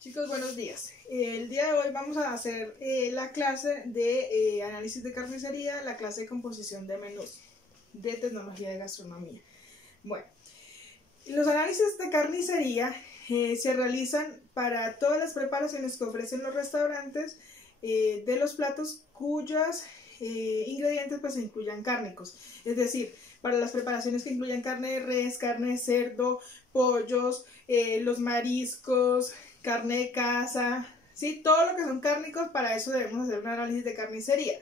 Chicos, buenos días. El día de hoy vamos a hacer la clase de análisis de carnicería, la clase de composición de menús de tecnología de gastronomía. Bueno, los análisis de carnicería se realizan para todas las preparaciones que ofrecen los restaurantes de los platos cuyos ingredientes pues incluyan cárnicos, es decir, para las preparaciones que incluyan carne de res, carne de cerdo, pollos, los mariscos, carne de caza, ¿sí? Todo lo que son cárnicos, para eso debemos hacer un análisis de carnicería.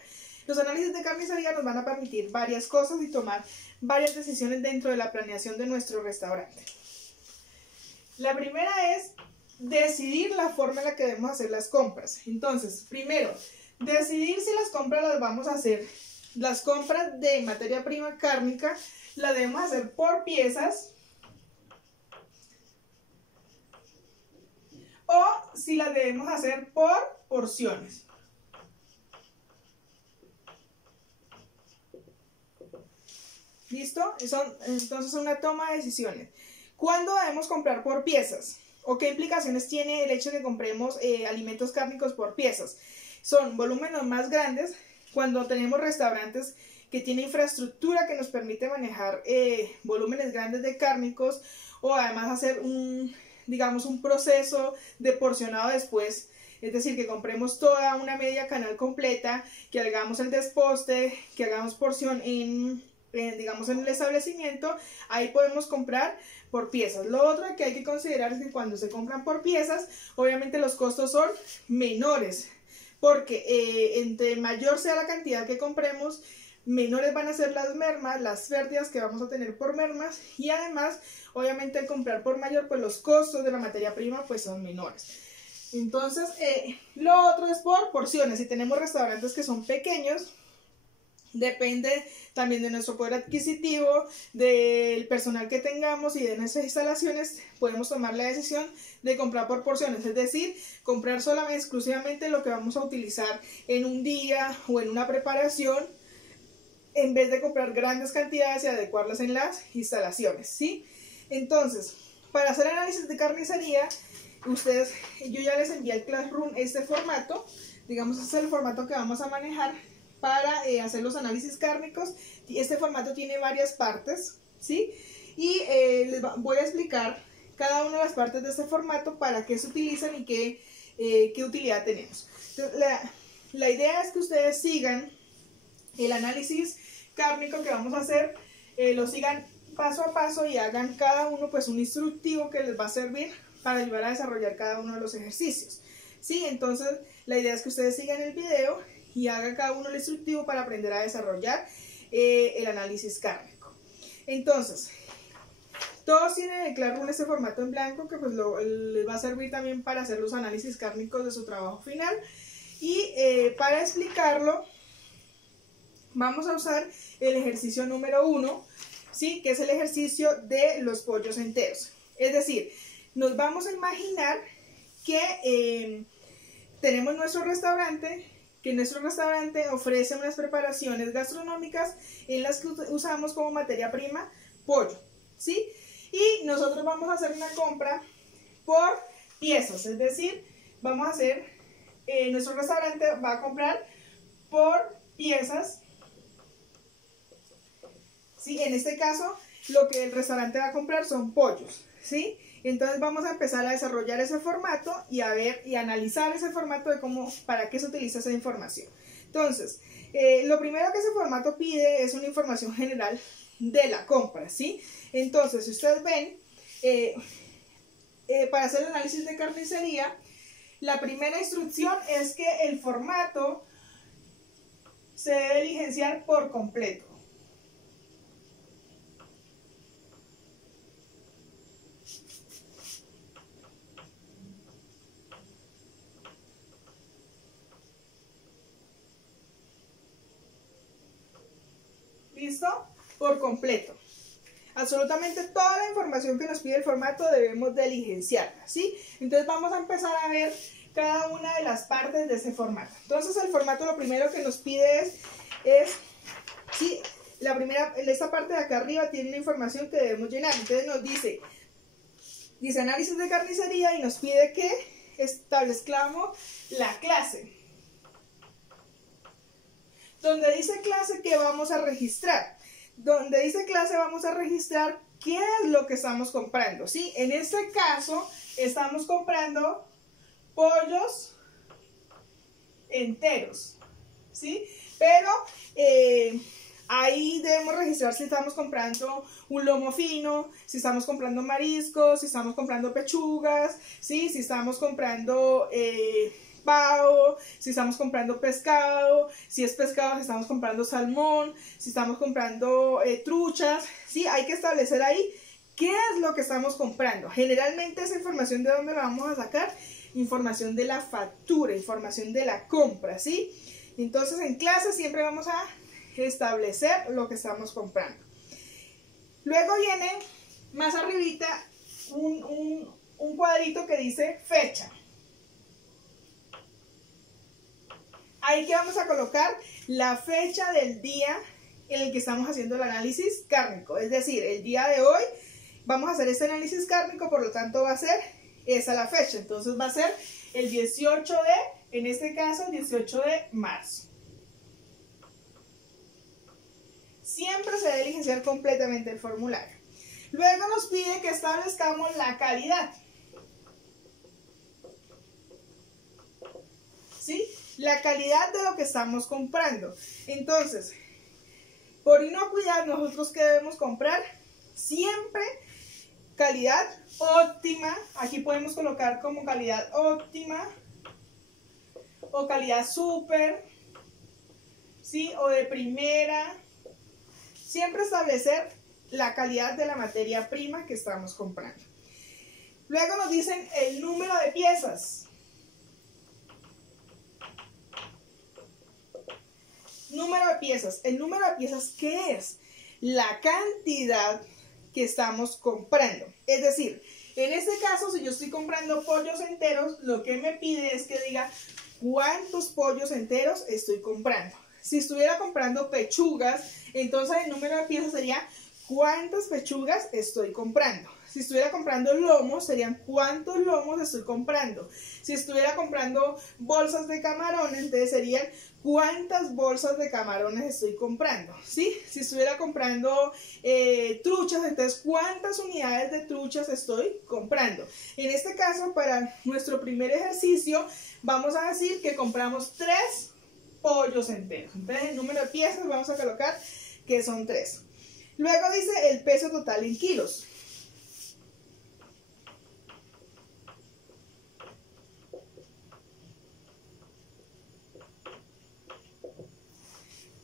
Los análisis de carnicería nos van a permitir varias cosas y tomar varias decisiones dentro de la planeación de nuestro restaurante. La primera es decidir la forma en la que debemos hacer las compras. Entonces, primero, decidir si las compras las vamos a hacer, las compras de materia prima cárnica, las debemos hacer por piezas o si las debemos hacer por porciones. ¿Listo? Entonces es una toma de decisiones. ¿Cuándo debemos comprar por piezas? ¿O qué implicaciones tiene el hecho de que compremos alimentos cárnicos por piezas? Son volúmenes más grandes cuando tenemos restaurantes que tienen infraestructura que nos permite manejar volúmenes grandes de cárnicos, o además hacer digamos un proceso de porcionado después, es decir, que compremos toda una media canal completa, que hagamos el desposte, que hagamos porción digamos en el establecimiento. Ahí podemos comprar por piezas. Lo otro que hay que considerar es que cuando se compran por piezas, obviamente los costos son menores, porque entre mayor sea la cantidad que compremos, menores van a ser las mermas, las pérdidas que vamos a tener por mermas, y además obviamente al comprar por mayor, pues los costos de la materia prima pues son menores. Entonces lo otro es por porciones. Si tenemos restaurantes que son pequeños, depende también de nuestro poder adquisitivo, del personal que tengamos y de nuestras instalaciones, podemos tomar la decisión de comprar por porciones, es decir, comprar solamente exclusivamente lo que vamos a utilizar en un día o en una preparación, en vez de comprar grandes cantidades y adecuarlas en las instalaciones, ¿sí? Entonces, para hacer análisis de carnicería, yo ya les envié al Classroom este formato, digamos, este es el formato que vamos a manejar para hacer los análisis cárnicos. Este formato tiene varias partes, ¿sí? Y les voy a explicar cada una de las partes de este formato, para qué se utilizan y qué utilidad tenemos. Entonces, la idea es que ustedes sigan el análisis cárnico que vamos a hacer, lo sigan paso a paso y hagan cada uno pues un instructivo que les va a servir para ayudar a desarrollar cada uno de los ejercicios, ¿sí? Entonces la idea es que ustedes sigan el video y hagan cada uno el instructivo para aprender a desarrollar el análisis cárnico. Entonces, todos tienen en Classroom este formato en blanco que pues les va a servir también para hacer los análisis cárnicos de su trabajo final. Y para explicarlo, vamos a usar el ejercicio número 1, ¿sí? Que es el ejercicio de los pollos enteros. Es decir, nos vamos a imaginar que tenemos nuestro restaurante, que nuestro restaurante ofrece unas preparaciones gastronómicas en las que usamos como materia prima pollo, ¿sí? Y nosotros vamos a hacer una compra por piezas, es decir, vamos a hacer, nuestro restaurante va a comprar por piezas, ¿sí? En este caso, lo que el restaurante va a comprar son pollos, ¿sí? Entonces vamos a empezar a desarrollar ese formato y a ver y analizar ese formato de para qué se utiliza esa información. Entonces, lo primero que ese formato pide es una información general de la compra, ¿sí? Entonces, si ustedes ven, para hacer el análisis de carnicería, la primera instrucción es que el formato se debe diligenciar por completo. ¿Listo? Por completo. Absolutamente toda la información que nos pide el formato debemos diligenciarla, ¿sí? Entonces vamos a empezar a ver cada una de las partes de ese formato. Entonces el formato lo primero que nos pide ¿sí? Esta parte de acá arriba tiene una información que debemos llenar. Entonces nos dice análisis de carnicería y nos pide que establezcamos la clase. Donde dice clase, ¿qué vamos a registrar? Donde dice clase vamos a registrar qué es lo que estamos comprando, ¿sí? En este caso estamos comprando pollos enteros, ¿sí? Pero ahí debemos registrar si estamos comprando un lomo fino, si estamos comprando mariscos, si estamos comprando pechugas, ¿sí? Si estamos comprando pavo, si estamos comprando pescado, si es pescado, si estamos comprando salmón, si estamos comprando truchas, ¿sí? Hay que establecer ahí qué es lo que estamos comprando. Generalmente esa información, ¿de dónde la vamos a sacar? Información de la factura, información de la compra, ¿sí? Entonces en clase siempre vamos a establecer lo que estamos comprando. Luego viene más arribita un cuadrito que dice fecha. Ahí que vamos a colocar la fecha del día en el que estamos haciendo el análisis kármico. Es decir, el día de hoy vamos a hacer este análisis kármico, por lo tanto va a ser esa la fecha. Entonces va a ser el 18 de, en este caso, 18 de marzo. Siempre se debe diligenciar completamente el formulario. Luego nos pide que establezcamos la calidad. ¿Sí? La calidad de lo que estamos comprando. Entonces, por inocuidad, nosotros ¿qué debemos comprar? Siempre calidad óptima. Aquí podemos colocar como calidad óptima o calidad súper, ¿sí? O de primera. Siempre establecer la calidad de la materia prima que estamos comprando. Luego nos dicen el número de piezas. Número de piezas. ¿El número de piezas qué es? La cantidad que estamos comprando. Es decir, en este caso, si yo estoy comprando pollos enteros, lo que me pide es que diga cuántos pollos enteros estoy comprando. Si estuviera comprando pechugas, entonces el número de piezas sería cuántas pechugas estoy comprando. Si estuviera comprando lomos, serían cuántos lomos estoy comprando. Si estuviera comprando bolsas de camarones, entonces serían cuántas bolsas de camarones estoy comprando, ¿sí? Si estuviera comprando truchas, entonces cuántas unidades de truchas estoy comprando. En este caso, para nuestro primer ejercicio, vamos a decir que compramos 3 pollos enteros. Entonces el número de piezas vamos a colocar que son 3. Luego dice el peso total en kilos.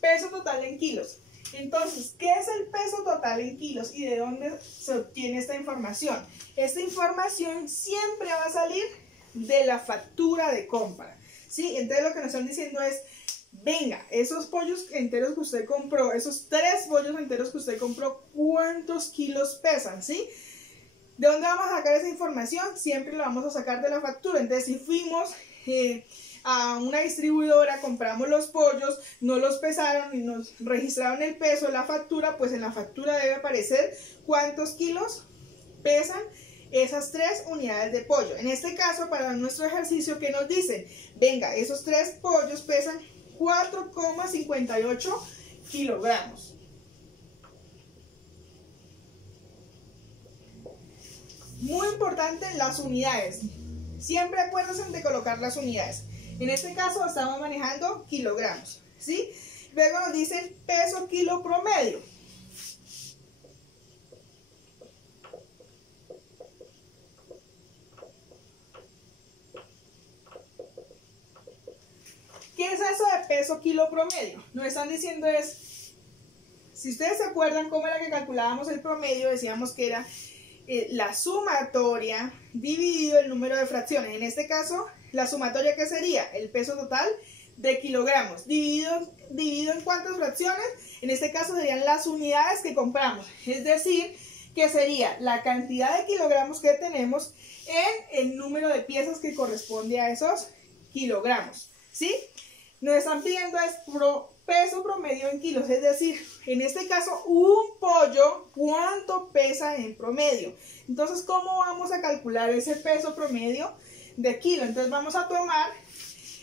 Peso total en kilos. Entonces, ¿qué es el peso total en kilos y de dónde se obtiene esta información? Esta información siempre va a salir de la factura de compra, ¿sí? Entonces lo que nos están diciendo es, venga, esos pollos enteros que usted compró, esos 3 pollos enteros que usted compró, ¿cuántos kilos pesan? ¿Sí? ¿De dónde vamos a sacar esa información? Siempre la vamos a sacar de la factura. Entonces, si fuimos a una distribuidora, compramos los pollos, no los pesaron y nos registraron el peso de la factura, pues en la factura debe aparecer cuántos kilos pesan esas 3 unidades de pollo. En este caso, para nuestro ejercicio, ¿qué nos dicen? Venga, esos 3 pollos pesan 4,58 kilogramos. Muy importante las unidades. Siempre acuérdense de colocar las unidades. En este caso estamos manejando kilogramos, ¿sí? Luego nos dicen peso kilo promedio. ¿Qué es eso de peso kilo promedio? Nos están diciendo es, si ustedes se acuerdan cómo era que calculábamos el promedio, decíamos que era la sumatoria dividido el número de fracciones. En este caso, la sumatoria, ¿qué sería? El peso total de kilogramos. Dividido en cuántas fracciones, en este caso serían las unidades que compramos. Es decir, que sería la cantidad de kilogramos que tenemos en el número de piezas que corresponde a esos kilogramos, ¿sí? Nos están pidiendo es peso promedio en kilos, es decir, en este caso un pollo, ¿cuánto pesa en promedio? Entonces, ¿cómo vamos a calcular ese peso promedio? de kilo. Entonces vamos a tomar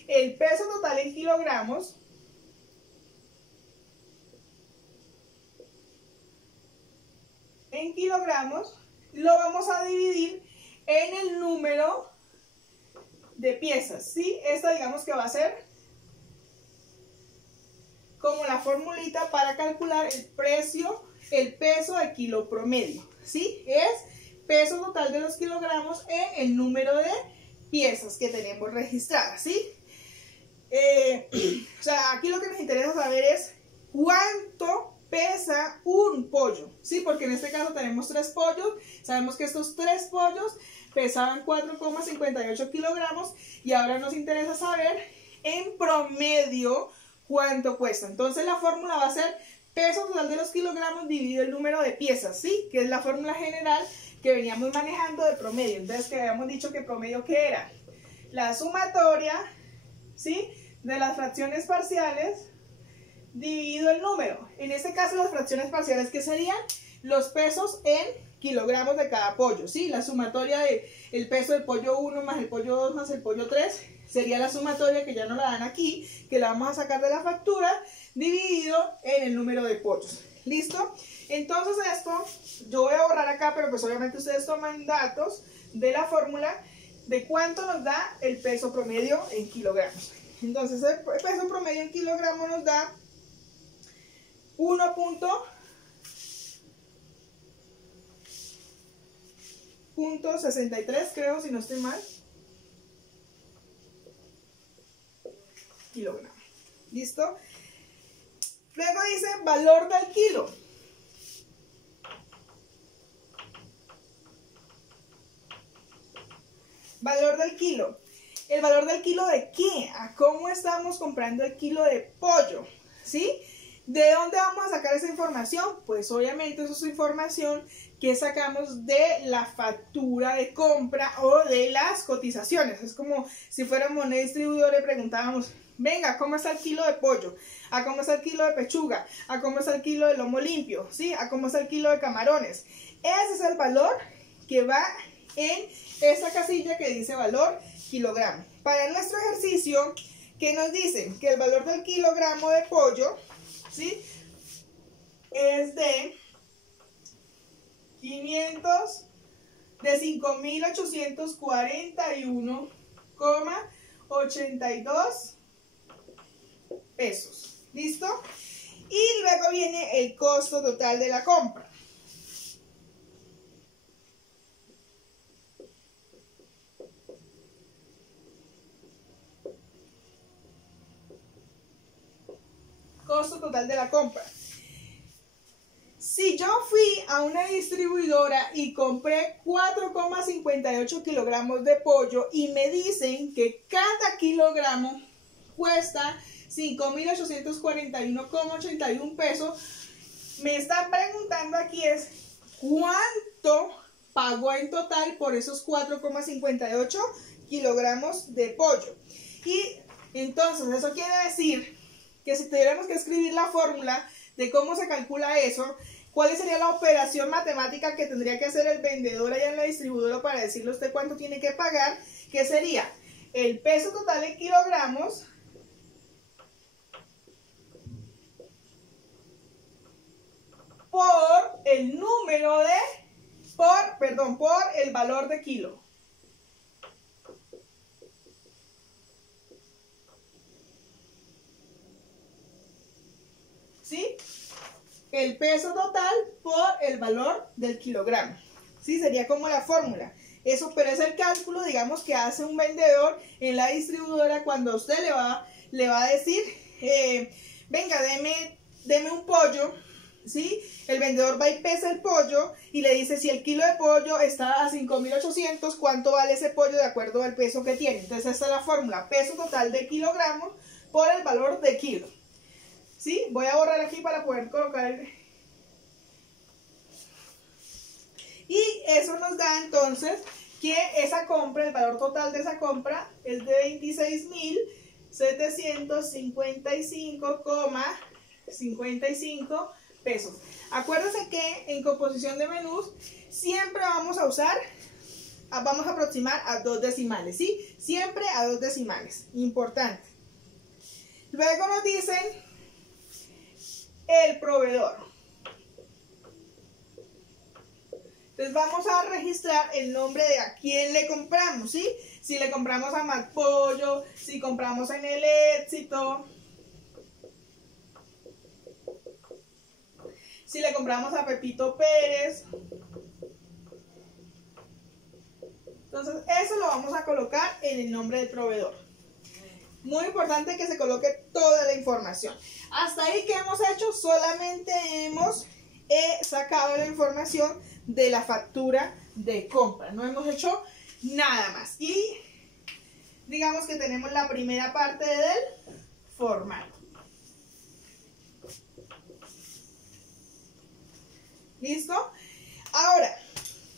el peso total en kilogramos lo vamos a dividir en el número de piezas, ¿sí? Esta digamos que va a ser como la formulita para calcular el peso de kilo promedio, ¿sí? Es peso total de los kilogramos en el número de piezas que tenemos registradas, ¿sí? O sea, aquí lo que nos interesa saber es cuánto pesa un pollo, ¿sí? Porque en este caso tenemos 3 pollos, sabemos que estos 3 pollos pesaban 4,58 kilogramos y ahora nos interesa saber en promedio cuánto cuesta. Entonces la fórmula va a ser peso total de los kilogramos dividido el número de piezas, ¿sí? Que es la fórmula general que veníamos manejando de promedio. Entonces que habíamos dicho que promedio ¿qué era? La sumatoria, ¿sí? De las fracciones parciales dividido el número. En este caso las fracciones parciales ¿qué serían? Los pesos en kilogramos de cada pollo, ¿sí? La sumatoria del peso del pollo 1 más el pollo 2 más el pollo 3 sería la sumatoria que ya nos la dan aquí, que la vamos a sacar de la factura, dividido en el número de pollos. ¿Listo? Entonces esto, yo voy a borrar acá, pero pues obviamente ustedes toman datos de la fórmula de cuánto nos da el peso promedio en kilogramos. Entonces el peso promedio en kilogramos nos da 1.63, creo, si no estoy mal, kilogramos. ¿Listo? Luego dice valor del kilo. Valor del kilo. ¿El valor del kilo de qué? ¿A cómo estamos comprando el kilo de pollo? ¿Sí? ¿De dónde vamos a sacar esa información? Pues obviamente eso es información que sacamos de la factura de compra o de las cotizaciones. Es como si fuéramos un distribuidor y le preguntábamos, venga, ¿cómo está el kilo de pollo? ¿A cómo está el kilo de pechuga? ¿A cómo está el kilo de lomo limpio? ¿Sí? ¿A cómo está el kilo de camarones? Ese es el valor que va en esta casilla que dice valor kilogramo. Para nuestro ejercicio, ¿qué nos dicen? Que el valor del kilogramo de pollo, ¿sí? Es de 5.841,82 pesos. ¿Listo? Y luego viene el costo total de la compra. Costo total de la compra. Si yo fui a una distribuidora y compré 4,58 kilogramos de pollo y me dicen que cada kilogramo cuesta 5.841,81 pesos, me están preguntando aquí es ¿cuánto pagó en total por esos 4,58 kilogramos de pollo? Y entonces eso quiere decir que si tuviéramos que escribir la fórmula de cómo se calcula eso, ¿cuál sería la operación matemática que tendría que hacer el vendedor allá en la distribuidora para decirle a usted cuánto tiene que pagar? ¿Qué sería? El peso total en kilogramos por el número de, por el valor de kilo. ¿Sí? El peso total por el valor del kilogramo. ¿Sí? Sería como la fórmula. Eso, pero es el cálculo, digamos, que hace un vendedor en la distribuidora cuando usted le va a decir, venga, deme un pollo, ¿sí? El vendedor va y pesa el pollo y le dice, si el kilo de pollo está a 5.800, ¿cuánto vale ese pollo de acuerdo al peso que tiene? Entonces esta es la fórmula, peso total de kilogramos por el valor de kilo. ¿Sí? Voy a borrar aquí para poder colocar el... Y eso nos da entonces que esa compra, el valor total de esa compra es de 26.755,55 pesos. Acuérdense que en composición de menús siempre vamos a usar vamos a aproximar a 2 decimales, ¿sí? Siempre a 2 decimales, importante. Luego nos dicen el proveedor. Entonces vamos a registrar el nombre de a quién le compramos, ¿sí? Si le compramos a McPollo, si compramos en El Éxito, si le compramos a Pepito Pérez. Entonces eso lo vamos a colocar en el nombre del proveedor. Muy importante que se coloque toda la información. Hasta ahí, ¿qué hemos hecho? Solamente hemos sacado la información de la factura de compra. No hemos hecho nada más. Y digamos que tenemos la primera parte del formato. ¿Listo? Ahora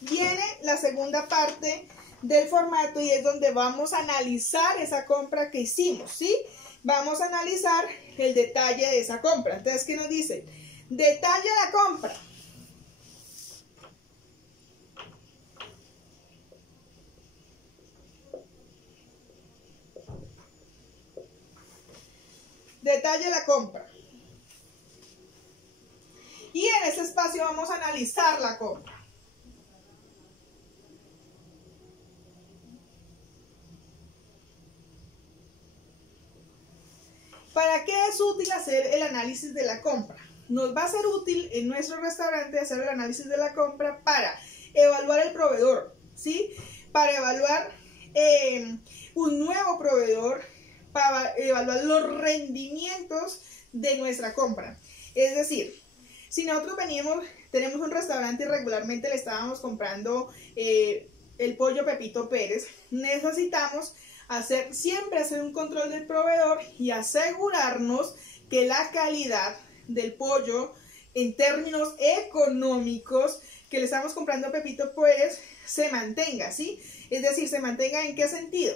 viene la segunda parte del formato y es donde vamos a analizar esa compra que hicimos, ¿sí? Vamos a analizar el detalle de esa compra. Entonces, ¿qué nos dice? Detalle de la compra. Detalle de la compra. Y en este espacio vamos a analizar la compra. ¿Para qué es útil hacer el análisis de la compra? Nos va a ser útil en nuestro restaurante hacer el análisis de la compra para evaluar el proveedor, ¿sí? Para evaluar un nuevo proveedor, para evaluar los rendimientos de nuestra compra. Es decir, si nosotros tenemos un restaurante y regularmente le estábamos comprando el pollo Pepito Pérez, necesitamos siempre hacer un control del proveedor y asegurarnos que la calidad del pollo en términos económicos que le estamos comprando a Pepito Pérez se mantenga, ¿sí? Es decir, ¿se mantenga en qué sentido?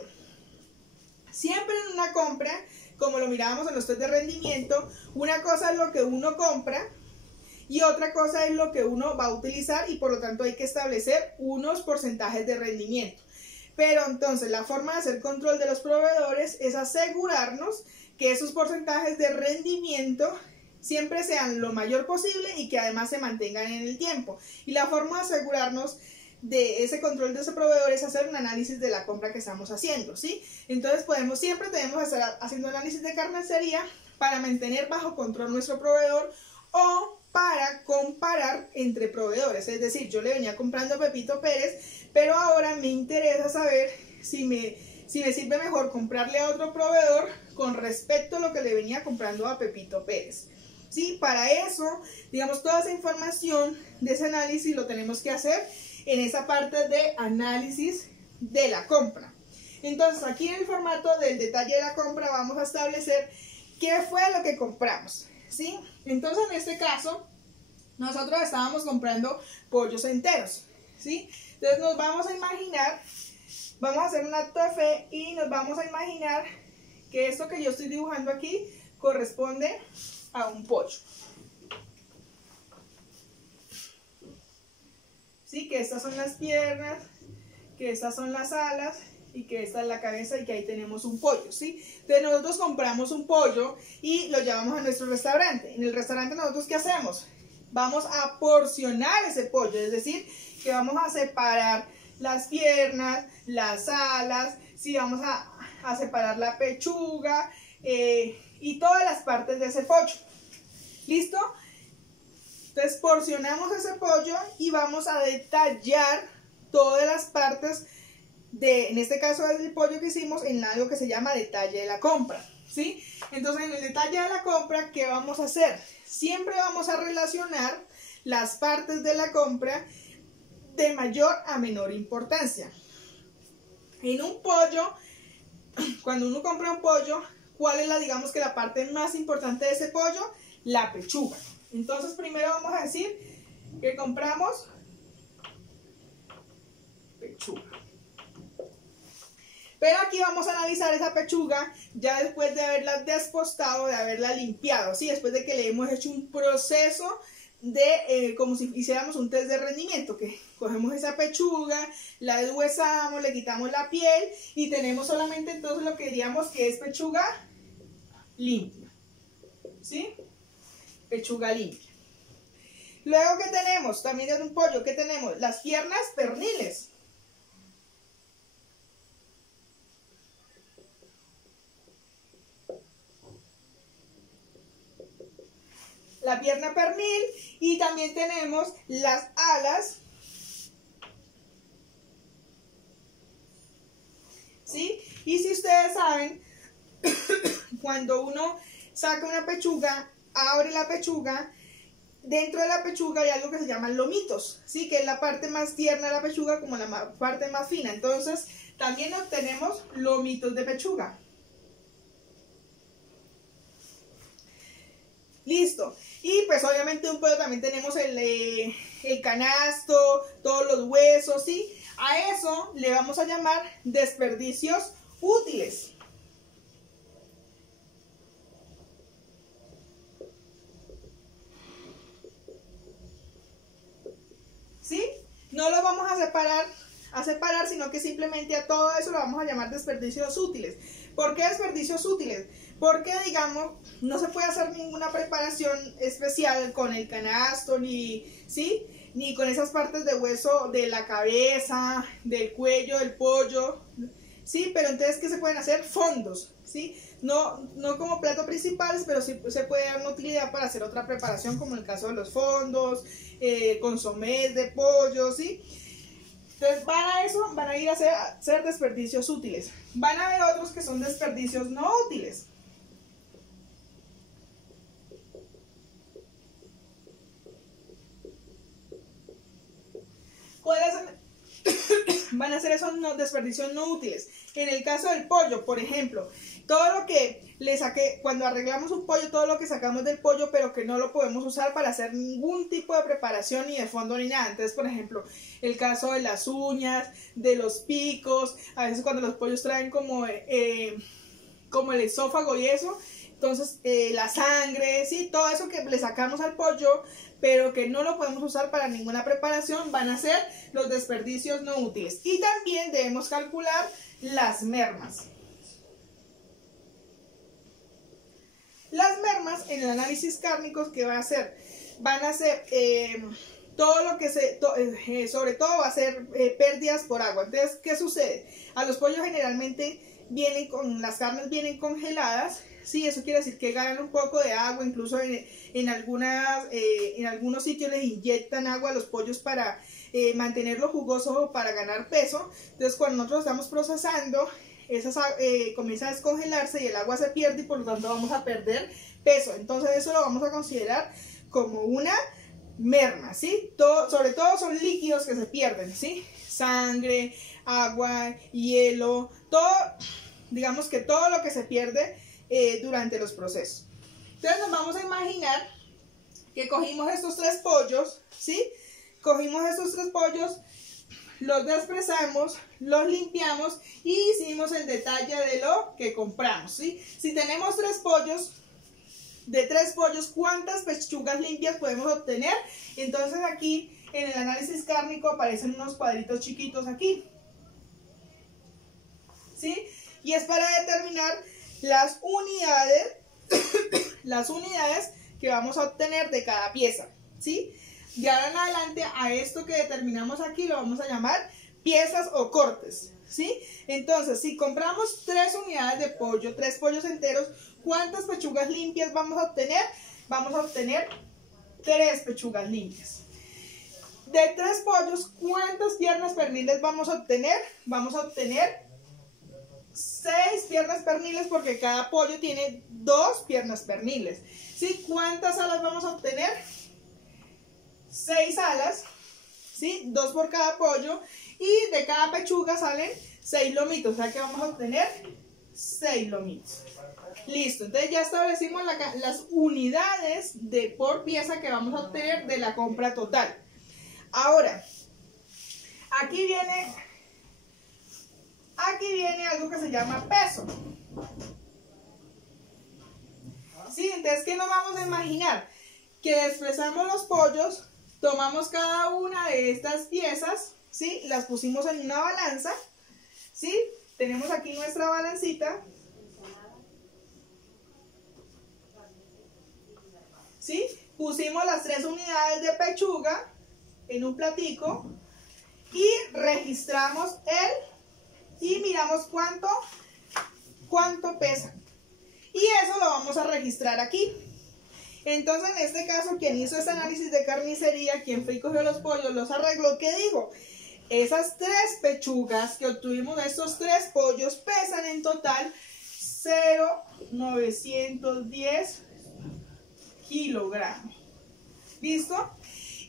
Siempre en una compra, como lo mirábamos en los test de rendimiento, una cosa es lo que uno compra y otra cosa es lo que uno va a utilizar y por lo tanto hay que establecer unos porcentajes de rendimiento. Pero entonces la forma de hacer control de los proveedores es asegurarnos que esos porcentajes de rendimiento siempre sean lo mayor posible y que además se mantengan en el tiempo. Y la forma de asegurarnos de ese control de ese proveedor es hacer un análisis de la compra que estamos haciendo, ¿sí? Entonces siempre tenemos que estar haciendo análisis de carnicería para mantener bajo control nuestro proveedor o para comparar entre proveedores. Es decir, yo le venía comprando a Pepito Pérez, pero ahora me interesa saber si me sirve mejor comprarle a otro proveedor con respecto a lo que le venía comprando a Pepito Pérez. ¿Sí? Para eso, digamos, toda esa información de ese análisis lo tenemos que hacer en esa parte de análisis de la compra. Entonces, aquí en el formato del detalle de la compra vamos a establecer qué fue lo que compramos, ¿sí? Entonces, en este caso, nosotros estábamos comprando pollos enteros, ¿sí? Entonces, nos vamos a imaginar, vamos a hacer un acto de fe y nos vamos a imaginar que esto que yo estoy dibujando aquí corresponde a un pollo. ¿Sí? Que estas son las piernas, que estas son las alas y que esta es la cabeza y que ahí tenemos un pollo, ¿sí? Entonces nosotros compramos un pollo y lo llevamos a nuestro restaurante. En el restaurante nosotros ¿qué hacemos? Vamos a porcionar ese pollo, es decir, que vamos a separar las piernas, las alas, ¿sí? Vamos a separar la pechuga y todas las partes de ese pollo. ¿Listo? Entonces porcionamos ese pollo y vamos a detallar todas las partes en este caso es el pollo que hicimos en algo que se llama detalle de la compra, ¿sí? Entonces en el detalle de la compra, ¿qué vamos a hacer? Siempre vamos a relacionar las partes de la compra de mayor a menor importancia. En un pollo, cuando uno compra un pollo, ¿cuál es digamos que la parte más importante de ese pollo? La pechuga. Entonces primero vamos a decir que compramos pechuga. Pero aquí vamos a analizar esa pechuga ya después de haberla despostado, de haberla limpiado, ¿sí? Después de que le hemos hecho un proceso como si hiciéramos un test de rendimiento, que cogemos esa pechuga, la deshuesamos, le quitamos la piel y tenemos solamente entonces lo que diríamos que es pechuga limpia, ¿sí? Pechuga limpia. Luego, ¿qué tenemos? También de un pollo, ¿qué tenemos? Las piernas perniles. La pierna pernil, y también tenemos las alas, ¿sí? Y si ustedes saben, cuando uno saca una pechuga, abre la pechuga, dentro de la pechuga hay algo que se llaman lomitos, ¿sí? Que es la parte más tierna de la pechuga, como la parte más fina. Entonces, también obtenemos lomitos de pechuga. Listo. Y pues obviamente un pollo también tenemos el canasto, todos los huesos, ¿sí? A eso le vamos a llamar desperdicios útiles. ¿Sí? No los vamos a separar, sino que simplemente a todo eso lo vamos a llamar desperdicios útiles. ¿Por qué desperdicios útiles? Porque, digamos, no se puede hacer ninguna preparación especial con el canasto, ¿sí? Ni con esas partes de hueso de la cabeza, del cuello, del pollo, ¿sí? Pero entonces, ¿qué se pueden hacer? Fondos, ¿sí? No como plato principales, pero sí se puede dar una utilidad para hacer otra preparación, como en el caso de los fondos, consomés de pollo, ¿sí? Entonces van a ir a hacer desperdicios útiles. Van a haber otros que son desperdicios no útiles. Van a ser esos desperdicios no útiles. En el caso del pollo, por ejemplo, todo lo que le saqué, cuando arreglamos un pollo, todo lo que sacamos del pollo, pero que no lo podemos usar para hacer ningún tipo de preparación, ni de fondo, ni nada. Entonces, por ejemplo, el caso de las uñas, de los picos, a veces cuando los pollos traen como el esófago y eso, entonces la sangre, ¿sí? Todo eso que le sacamos al pollo, pero que no lo podemos usar para ninguna preparación, van a ser los desperdicios no útiles. Y también debemos calcular las mermas. Las mermas en el análisis cárnicos, ¿qué van a hacer? Van a ser todo lo que sobre todo va a ser pérdidas por agua. Entonces, ¿qué sucede? A los pollos generalmente las carnes vienen congeladas. Sí, eso quiere decir que ganan un poco de agua, incluso en algunos sitios les inyectan agua a los pollos para mantenerlos jugosos o para ganar peso. Entonces, cuando nosotros estamos procesando, comienza a descongelarse y el agua se pierde, y por lo tanto vamos a perder peso. Entonces, eso lo vamos a considerar como una merma, ¿sí? Sobre todo son líquidos que se pierden, ¿sí? Sangre, agua, hielo, todo, digamos que todo lo que se pierde durante los procesos. Entonces nos vamos a imaginar que cogimos estos 3 pollos, ¿sí? Cogimos estos 3 pollos, los despresamos, los limpiamos y hicimos el detalle de lo que compramos, ¿sí? Si tenemos 3 pollos, de 3 pollos, ¿cuántas pechugas limpias podemos obtener? Entonces aquí en el análisis cárnico aparecen unos cuadritos chiquitos aquí, ¿sí? Y es para determinar las unidades que vamos a obtener de cada pieza, ¿sí? De ahora en adelante, a esto que determinamos aquí lo vamos a llamar piezas o cortes, ¿sí? Entonces, si compramos 3 unidades de pollo, 3 pollos enteros, ¿cuántas pechugas limpias vamos a obtener? Vamos a obtener 3 pechugas limpias. De 3 pollos, ¿cuántas piernas perniles vamos a obtener? Vamos a obtener 6 piernas perniles, porque cada pollo tiene 2 piernas perniles, ¿sí? ¿Cuántas alas vamos a obtener? 6 alas, ¿sí? 2 por cada pollo, y de cada pechuga salen 6 lomitos, o sea que vamos a obtener 6 lomitos. Listo, entonces ya establecimos las unidades por pieza que vamos a obtener de la compra total. Ahora, aquí viene algo que se llama peso. Sí, entonces, ¿qué nos vamos a imaginar? que despresamos los pollos, tomamos cada una de estas piezas, ¿sí? Las pusimos en una balanza, ¿sí? Tenemos aquí nuestra balancita, ¿sí? Pusimos las 3 unidades de pechuga en un platico y registramos y miramos cuánto pesa. Y eso lo vamos a registrar aquí. Entonces, en este caso, quien hizo este análisis de carnicería, quien fue y cogió los pollos, los arregló, ¿qué digo? Esas 3 pechugas que obtuvimos de estos 3 pollos pesan en total 0,910 kilogramos. ¿Listo?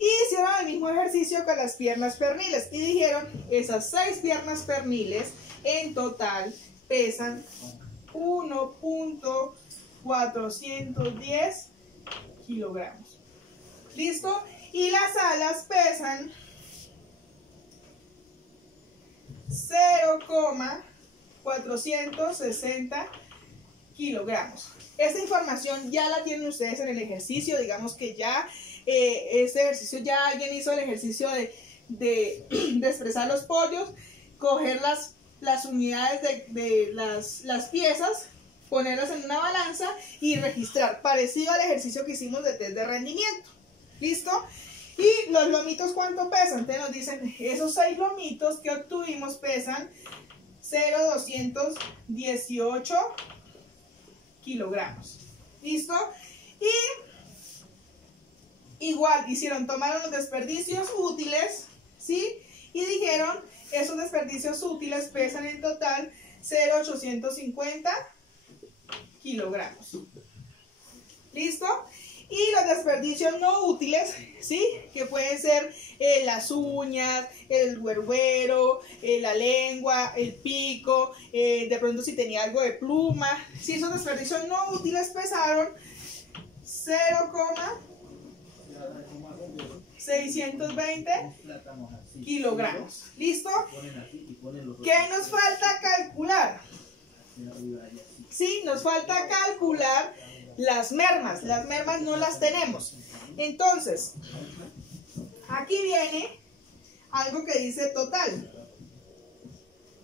Y hicieron el mismo ejercicio con las piernas perniles y dijeron, esas 6 piernas perniles en total pesan 1,410 kilogramos. ¿Listo? Y las alas pesan 0,460 kilogramos. Esta información ya la tienen ustedes en el ejercicio, digamos que ya este ejercicio ya alguien hizo el ejercicio de expresar los pollos, coger las unidades de las piezas, ponerlas en una balanza y registrar, parecido al ejercicio que hicimos de test de rendimiento. ¿Listo? Y los lomitos, ¿cuánto pesan? Entonces nos dicen, esos 6 lomitos que obtuvimos pesan 0,218 kilogramos. ¿Listo? Y igual tomaron los desperdicios útiles, ¿sí? Y dijeron, esos desperdicios útiles pesan en total 0,850 kilogramos. ¿Listo? Y los desperdicios no útiles, ¿sí? Que pueden ser las uñas, el huerguero, la lengua, el pico, de pronto si tenía algo de pluma. Si esos desperdicios no útiles pesaron 0,620 kilogramos. ¿Listo? ¿Qué nos falta calcular? Sí, nos falta calcular las mermas. Las mermas no las tenemos. Entonces, aquí viene algo que dice total.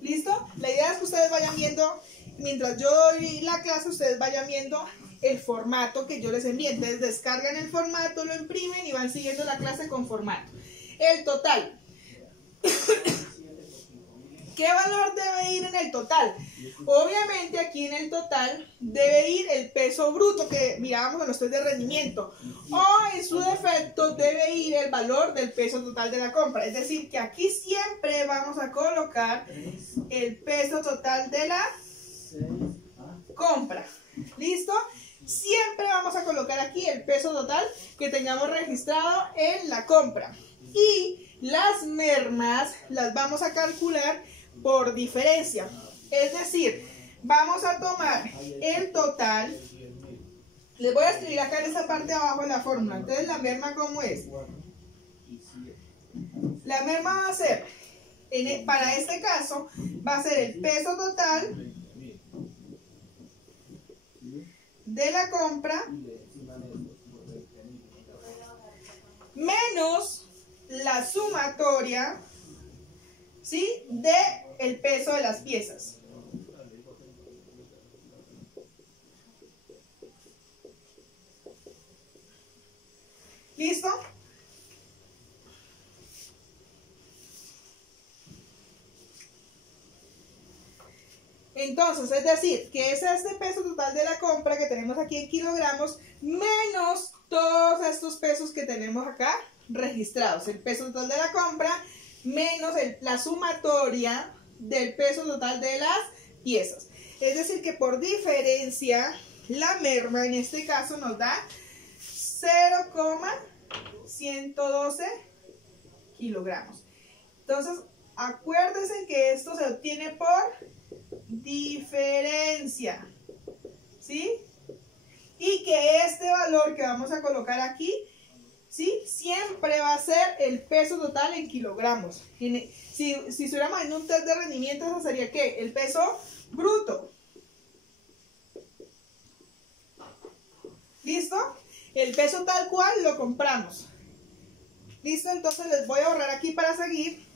¿Listo? La idea es que ustedes vayan viendo, mientras yo doy la clase, ustedes vayan viendo el formato que yo les envíe. Entonces descargan el formato, lo imprimen y van siguiendo la clase con formato. El total. ¿Qué valor debe ir en el total? Obviamente aquí en el total debe ir el peso bruto que mirábamos en los test de rendimiento, o en su defecto debe ir el valor del peso total de la compra. Es decir, que aquí siempre vamos a colocar el peso total de la compra. ¿Listo? Siempre vamos a colocar aquí el peso total que tengamos registrado en la compra. Y las mermas las vamos a calcular por diferencia. Es decir, vamos a tomar el total. Les voy a escribir acá en esta parte de abajo la fórmula. Entonces, la merma, ¿cómo es? La merma va a ser, para este caso, va a ser el peso total de la compra menos la sumatoria, ¿sí?, de el peso de las piezas. ¿Listo? Entonces, es decir, que es este peso total de la compra que tenemos aquí en kilogramos, menos todos estos pesos que tenemos acá registrados. El peso total de la compra menos la sumatoria del peso total de las piezas. Es decir, que por diferencia, la merma en este caso nos da 0,112 kilogramos. Entonces, acuérdense que esto se obtiene por diferencia, ¿sí? Y que este valor que vamos a colocar aquí, ¿sí?, siempre va a ser el peso total en kilogramos. Si estuviéramos en un test de rendimiento, eso sería ¿qué? El peso bruto. ¿Listo? El peso tal cual lo compramos. Listo, entonces les voy a borrar aquí para seguir.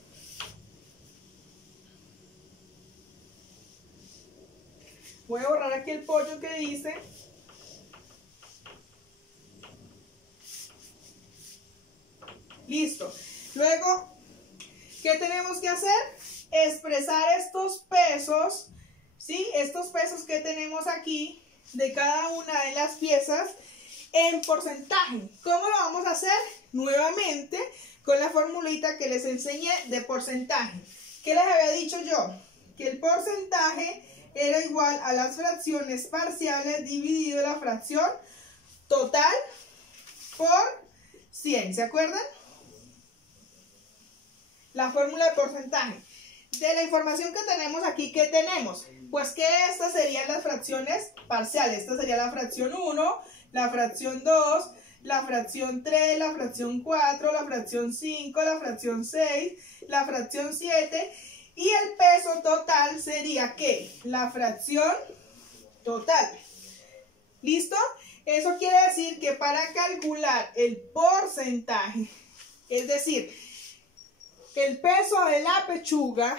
Voy a borrar aquí el pollo que dice. Listo. Luego, ¿qué tenemos que hacer? Expresar estos pesos, ¿sí? Estos pesos que tenemos aquí de cada una de las piezas en porcentaje. ¿Cómo lo vamos a hacer? Nuevamente con la formulita que les enseñé de porcentaje. ¿Qué les había dicho yo? Que el porcentaje era igual a las fracciones parciales dividido la fracción total por 100. ¿Se acuerdan? La fórmula de porcentaje. De la información que tenemos aquí, ¿qué tenemos? Pues que estas serían las fracciones parciales. Esta sería la fracción 1, la fracción 2, la fracción 3, la fracción 4, la fracción 5, la fracción 6, la fracción 7. Y el peso total sería ¿qué? La fracción total. ¿Listo? Eso quiere decir que para calcular el porcentaje, es decir, el peso de la pechuga,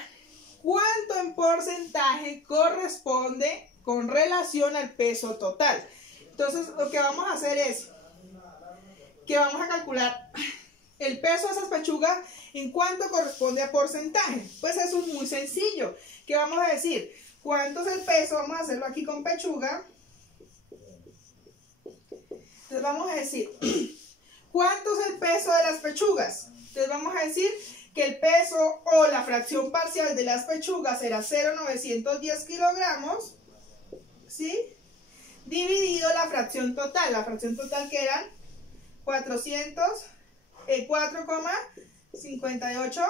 ¿cuánto en porcentaje corresponde con relación al peso total? Entonces, lo que vamos a hacer es que vamos a calcular el peso de esas pechugas en cuánto corresponde a porcentaje. Pues eso es muy sencillo. ¿Qué vamos a decir? ¿Cuánto es el peso? Vamos a hacerlo aquí con pechuga. Entonces vamos a decir, ¿cuánto es el peso de las pechugas? Entonces vamos a decir que el peso o la fracción parcial de las pechugas era 0,910 kilogramos, ¿sí? Dividido la fracción total que eran 4,58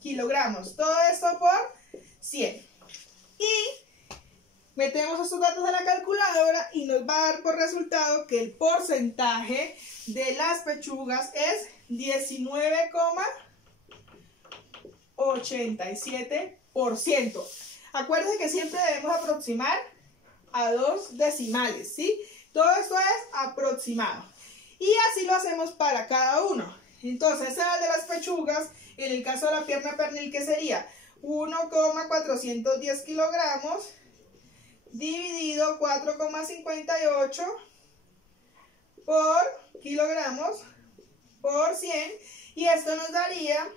kilogramos. Todo esto por 100. Y metemos estos datos a la calculadora y nos va a dar por resultado que el porcentaje de las pechugas es 19,87%. Acuérdense que siempre debemos aproximar a 2 decimales, ¿sí? Todo esto es aproximado. Y así lo hacemos para cada uno. Entonces, ese era el de las pechugas. En el caso de la pierna pernil, ¿qué sería? 1,410 kilogramos dividido 4,58 por kilogramos por 100. Y esto nos daría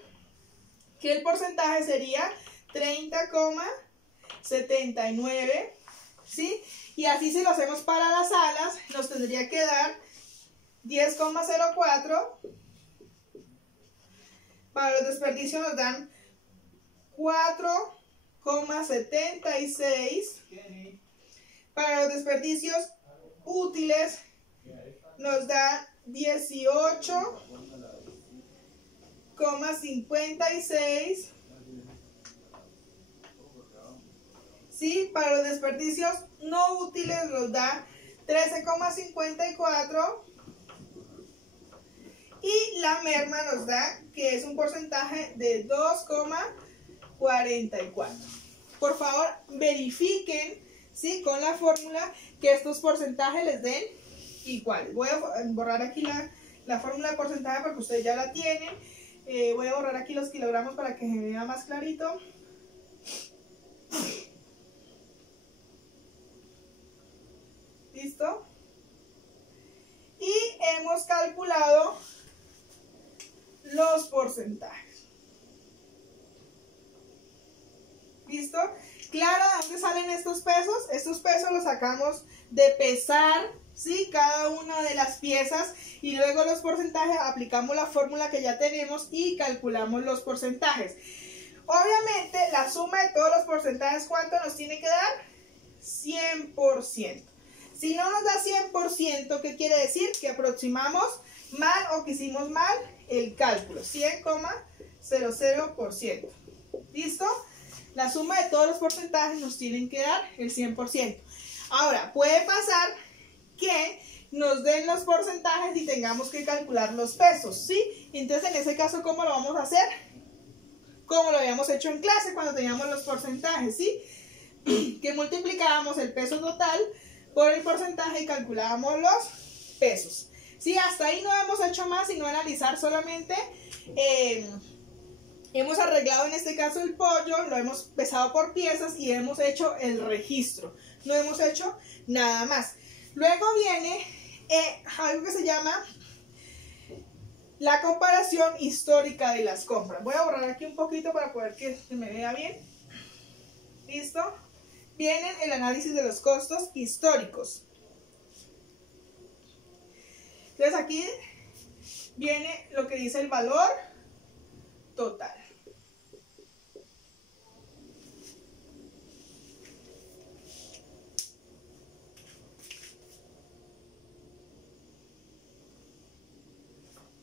que el porcentaje sería 30,79, ¿sí? Y así si lo hacemos para las alas, nos tendría que dar 10,04. Para los desperdicios nos dan 4,76. Para los desperdicios útiles nos da 18,56. ¿Sí? Para los desperdicios no útiles nos da 13,54. Y la merma nos da que es un porcentaje de 2,44. Por favor, verifiquen, ¿sí? Con la fórmula que estos porcentajes les den iguales. Voy a borrar aquí la fórmula de porcentaje porque ustedes ya la tienen. Voy a borrar aquí los kilogramos para que se vea más clarito. ¿Listo? Y hemos calculado los porcentajes. ¿Listo? Claro, ¿de dónde salen estos pesos? Estos pesos los sacamos de pesar, ¿sí? Cada una de las piezas, y luego los porcentajes aplicamos la fórmula que ya tenemos y calculamos los porcentajes. Obviamente la suma de todos los porcentajes, ¿cuánto nos tiene que dar? 100%. Si no nos da 100%, ¿qué quiere decir? Que aproximamos mal o que hicimos mal el cálculo. 100,00%. ¿Listo? La suma de todos los porcentajes nos tienen que dar el 100%. Ahora, puede pasar que nos den los porcentajes y tengamos que calcular los pesos, ¿sí? Entonces, en ese caso, ¿cómo lo vamos a hacer? Como lo habíamos hecho en clase cuando teníamos los porcentajes, ¿sí? Que multiplicábamos el peso total por el porcentaje y calculábamos los pesos. Sí, hasta ahí no hemos hecho más sino analizar solamente. Hemos arreglado en este caso el pollo, lo hemos pesado por piezas y hemos hecho el registro. No hemos hecho nada más. Luego viene algo que se llama la comparación histórica de las compras. Voy a borrar aquí un poquito para poder que se me vea bien. ¿Listo? Viene el análisis de los costos históricos. Entonces aquí viene lo que dice el valor total.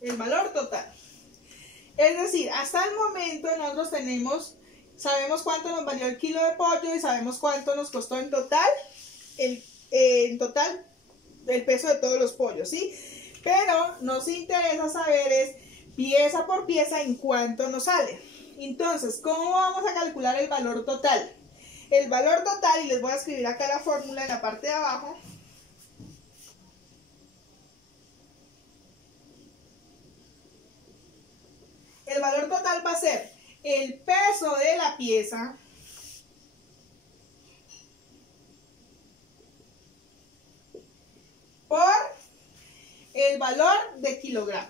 El valor total. Es decir, hasta el momento nosotros sabemos cuánto nos valió el kilo de pollo y sabemos cuánto nos costó en total el peso de todos los pollos, ¿sí? Pero nos interesa saber es pieza por pieza en cuánto nos sale. Entonces, ¿cómo vamos a calcular el valor total? El valor total, y les voy a escribir acá la fórmula en la parte de abajo. El valor total va a ser el peso de la pieza por el valor de kilogramo.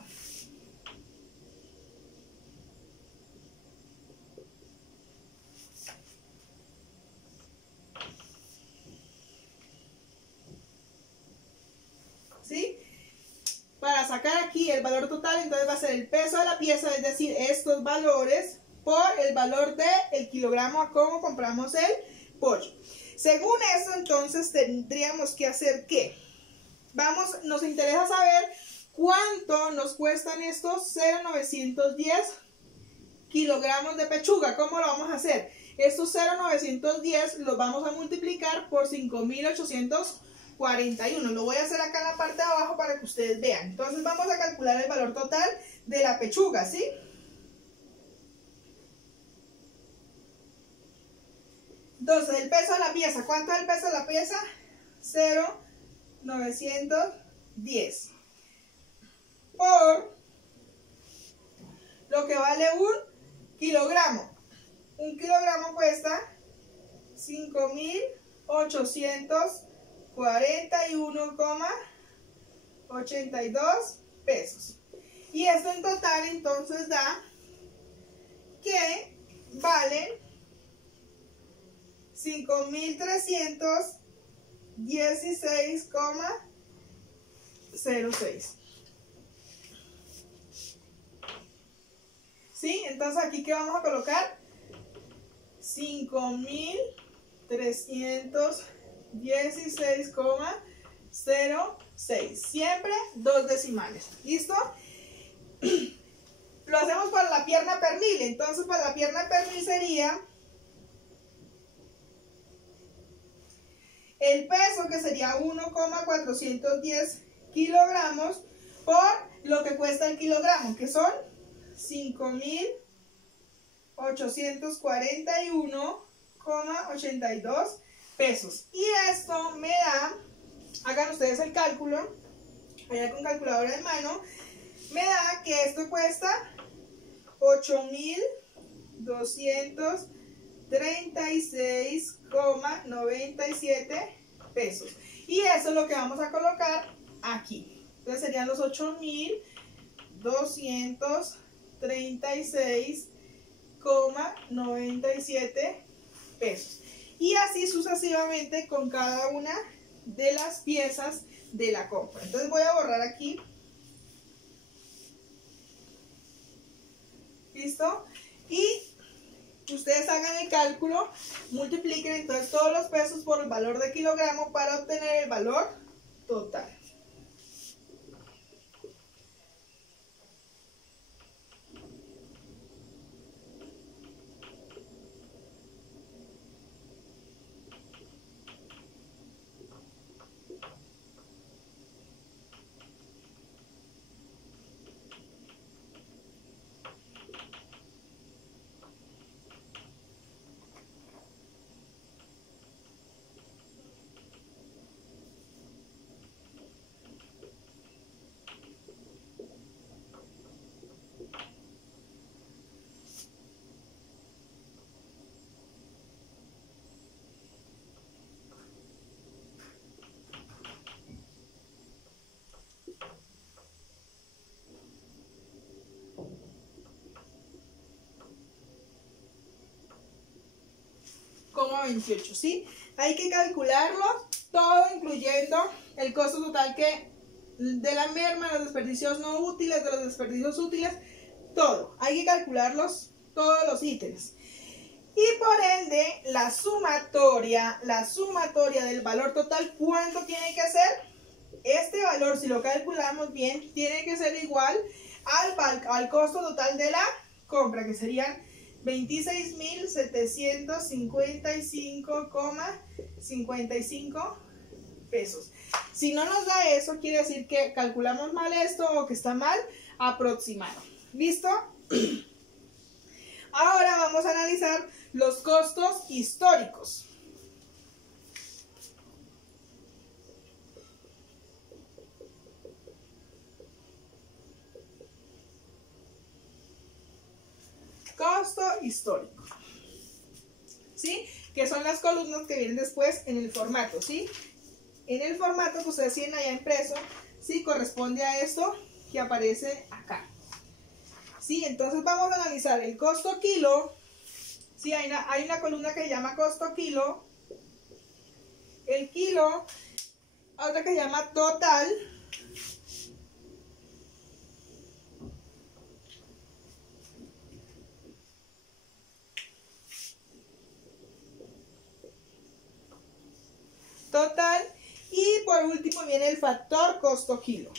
¿Sí? Para sacar aquí el valor total, entonces va a ser el peso de la pieza, es decir, estos valores por el valor del kilogramo a cómo compramos el pollo. Según eso, entonces tendríamos que hacer ¿qué? Nos interesa saber cuánto nos cuestan estos 0,910 kilogramos de pechuga. ¿Cómo lo vamos a hacer? Estos 0,910 los vamos a multiplicar por 5.841. Lo voy a hacer acá en la parte de abajo para que ustedes vean. Entonces vamos a calcular el valor total de la pechuga, ¿sí? Entonces, el peso de la pieza. ¿Cuánto es el peso de la pieza? 0,910 por lo que vale un kilogramo. Un kilogramo cuesta 5.841,82 pesos. Y esto en total entonces da que valen 5.316,06. ¿Sí? Entonces aquí ¿qué vamos a colocar? 5.316,06. Siempre dos decimales. ¿Listo? Lo hacemos para la pierna pernil. Entonces para la pierna pernil sería el peso, que sería 1,410 kilogramos, por lo que cuesta el kilogramo, que son 5.841,82 pesos. Y esto me da, hagan ustedes el cálculo, allá con calculadora de mano, me da que esto cuesta 8.236,97 pesos. Y eso es lo que vamos a colocar aquí. Entonces serían los 8.236,97 pesos. Y así sucesivamente con cada una de las piezas de la compra. Entonces voy a borrar aquí. ¿Listo? Y ustedes hagan el cálculo, multipliquen entonces todos los pesos por el valor de kilogramo para obtener el valor total. 1,28, ¿sí? Hay que calcularlo todo, incluyendo el costo total que de la merma, los desperdicios no útiles, de los desperdicios útiles, todo. Hay que calcularlos, todos los ítems. Y por ende, la sumatoria del valor total, ¿cuánto tiene que ser? Este valor, si lo calculamos bien, tiene que ser igual al costo total de la compra, que serían 26.755,55 pesos. Si no nos da eso, quiere decir que calculamos mal esto o que está mal aproximado. ¿Listo? Ahora vamos a analizar los costos históricos. Costo histórico, ¿sí? Que son las columnas que vienen después en el formato, ¿sí? En el formato que ustedes tienen allá impreso, ¿sí? Corresponde a esto que aparece acá, ¿sí? Entonces vamos a analizar el costo kilo, ¿sí? Hay una columna que se llama costo kilo, el kilo, otra que se llama total, y por último viene el factor costo kilo.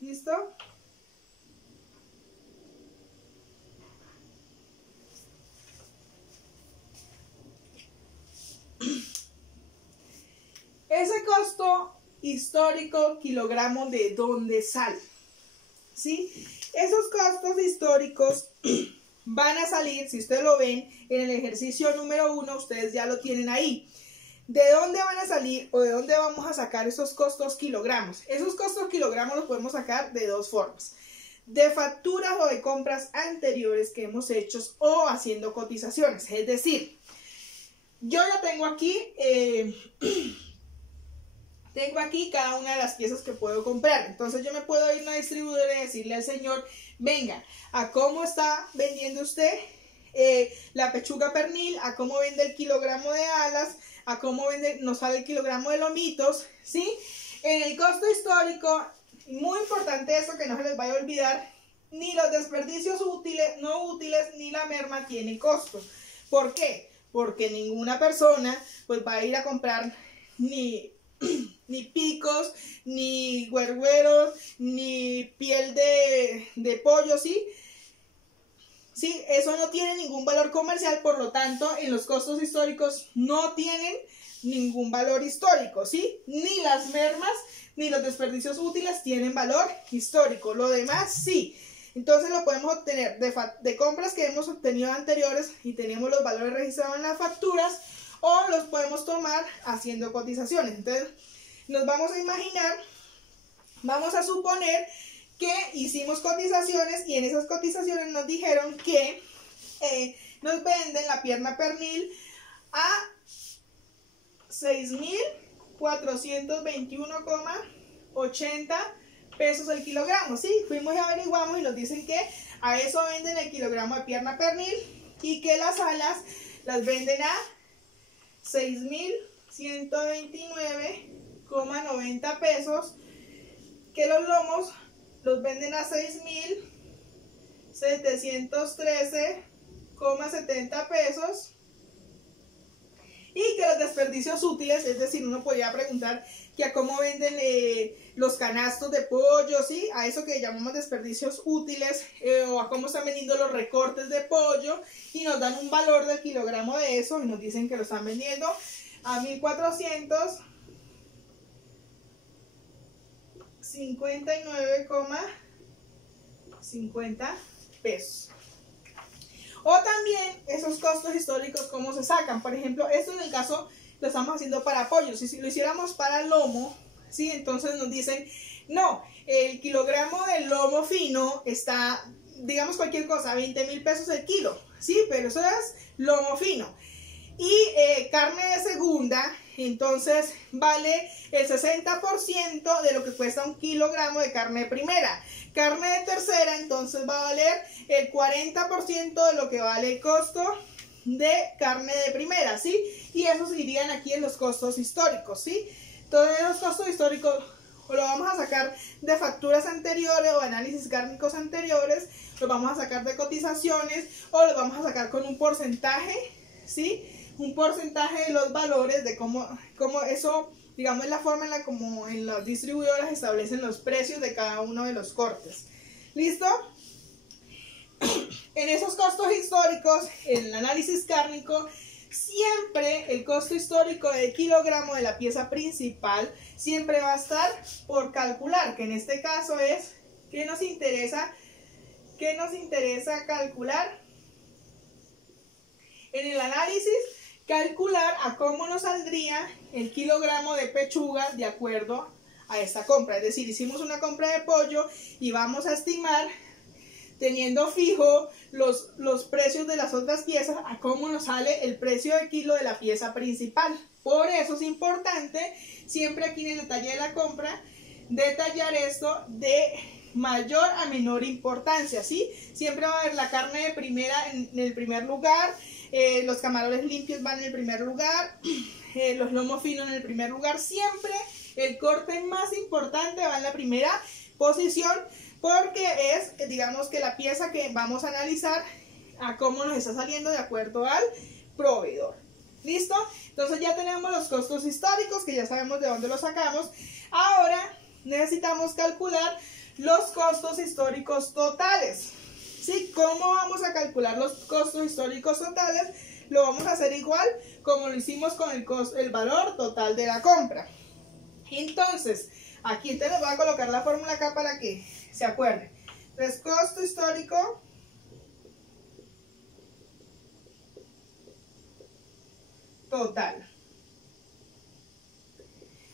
¿Listo? Ese costo histórico kilogramo, ¿de dónde sale? ¿Sí? Esos costos históricos van a salir, si ustedes lo ven en el ejercicio número 1, ustedes ya lo tienen ahí. ¿De dónde van a salir o de dónde vamos a sacar esos costos kilogramos? Esos costos kilogramos los podemos sacar de dos formas: de facturas o de compras anteriores que hemos hecho o haciendo cotizaciones. Es decir, yo ya tengo aquí cada una de las piezas que puedo comprar. Entonces yo me puedo ir a una distribuidora y decirle al señor: venga, ¿a cómo está vendiendo usted la pechuga pernil? ¿A cómo vende el kilogramo de alas? ¿A cómo nos sale el kilogramo de lomitos? ¿Sí? En el costo histórico, muy importante eso, que no se les vaya a olvidar, ni los desperdicios útiles, no útiles, ni la merma tiene costo. ¿Por qué? Porque ninguna persona pues va a ir a comprar ni picos, ni huergueros, ni piel de pollo, ¿sí? Sí, eso no tiene ningún valor comercial, por lo tanto, en los costos históricos no tienen ningún valor histórico, ¿sí? Ni las mermas, ni los desperdicios útiles tienen valor histórico, lo demás sí. Entonces lo podemos obtener de compras que hemos obtenido anteriores y tenemos los valores registrados en las facturas, o los podemos tomar haciendo cotizaciones. Entonces nos vamos a imaginar, vamos a suponer que hicimos cotizaciones y en esas cotizaciones nos dijeron que nos venden la pierna pernil a 6.421,80 pesos el kilogramo, ¿sí? Fuimos y averiguamos y nos dicen que a eso venden el kilogramo de pierna pernil y que las alas las venden a 6.129,90 pesos, que los lomos los venden a 6.713,70 pesos, y que los desperdicios útiles, es decir, uno podría preguntar que a cómo venden los canastos de pollo, ¿sí? A eso que llamamos desperdicios útiles, o a cómo están vendiendo los recortes de pollo, y nos dan un valor del kilogramo de eso y nos dicen que lo están vendiendo a 1.459,50 pesos. O también esos costos históricos, ¿cómo se sacan? Por ejemplo, esto en el caso lo estamos haciendo para pollo. Si lo hiciéramos para lomo, ¿sí? Entonces nos dicen, no, el kilogramo del lomo fino está, digamos cualquier cosa, 20.000 pesos el kilo, ¿sí? Pero eso es lomo fino. Y carne de segunda, entonces vale el 60% de lo que cuesta un kilogramo de carne de primera. Carne de tercera entonces va a valer el 40% de lo que vale el costo de carne de primera, ¿sí? Y esos irían aquí en los costos históricos, ¿sí? Todos los costos históricos o lo vamos a sacar de facturas anteriores o análisis cárnicos anteriores, lo vamos a sacar de cotizaciones o lo vamos a sacar con un porcentaje, ¿sí? Un porcentaje de los valores, de cómo eso, digamos, es la forma en la como en las distribuidoras establecen los precios de cada uno de los cortes. ¿Listo? En esos costos históricos, en el análisis cárnico, siempre el costo histórico de kilogramo de la pieza principal siempre va a estar por calcular, que en este caso es, ¿qué nos interesa calcular? En el análisis, calcular a cómo nos saldría el kilogramo de pechuga de acuerdo a esta compra. Es decir, hicimos una compra de pollo y vamos a estimar, teniendo fijo los precios de las otras piezas, a cómo nos sale el precio de kilo de la pieza principal. Por eso es importante, siempre aquí en el detalle de la compra, detallar esto de mayor a menor importancia, ¿sí? Siempre va a haber la carne de primera en el primer lugar, los camarones limpios van en el primer lugar, los lomos finos en el primer lugar. Siempre el corte más importante va en la primera posición, porque es, digamos, que la pieza que vamos a analizar a cómo nos está saliendo de acuerdo al proveedor. ¿Listo? Entonces ya tenemos los costos históricos, que ya sabemos de dónde los sacamos. Ahora necesitamos calcular los costos históricos totales. ¿Sí? ¿Cómo vamos a calcular los costos históricos totales? Lo vamos a hacer igual como lo hicimos con el valor total de la compra. Entonces, aquí te les voy a colocar la fórmula acá para que se acuerden. Entonces, costo histórico total.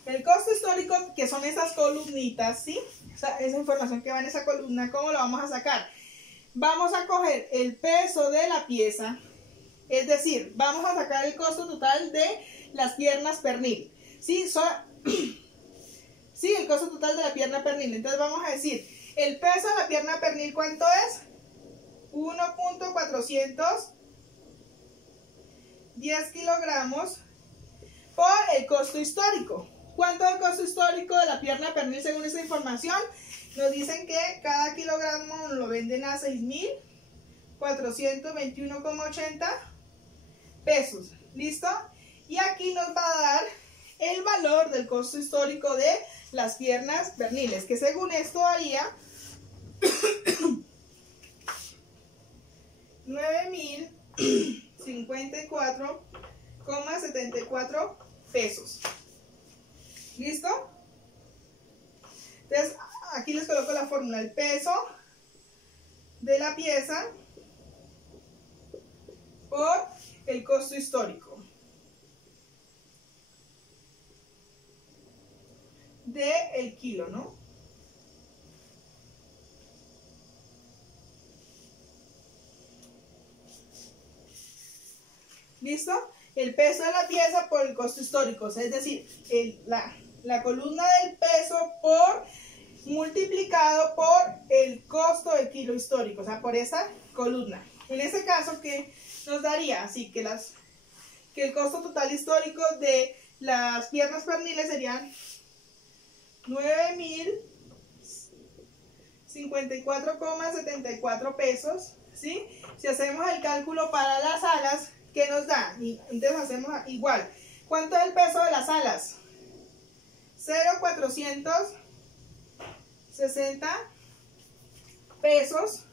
El costo histórico, que son esas columnitas, ¿sí? Esa información que va en esa columna, ¿cómo lo vamos a sacar? Vamos a coger el peso de la pieza, es decir, vamos a sacar el costo total de las piernas pernil, ¿sí? Sí, el costo total de la pierna pernil. Entonces vamos a decir, el peso de la pierna pernil, ¿cuánto es? 1.410 kilogramos por el costo histórico. ¿Cuánto es el costo histórico de la pierna pernil según esta información? Nos dicen que cada kilogramo lo venden a 6.421,80 pesos. ¿Listo? Y aquí nos va a dar el valor del costo histórico de las piernas perniles, que según esto haría 9.054,74 pesos. ¿Listo? Entonces, aquí les coloco la fórmula. El peso de la pieza por el costo histórico del kilo, ¿no? ¿Listo? El peso de la pieza por el costo histórico, o sea, es decir, la columna del peso multiplicado por el costo del kilo histórico, o sea, por esa columna. En ese caso, ¿qué nos daría? Así que el costo total histórico de las piernas perniles serían 9.054,74 pesos, ¿sí? Si hacemos el cálculo para las alas, ¿qué nos da? Y entonces hacemos igual. ¿Cuánto es el peso de las alas? 0.460 pesos,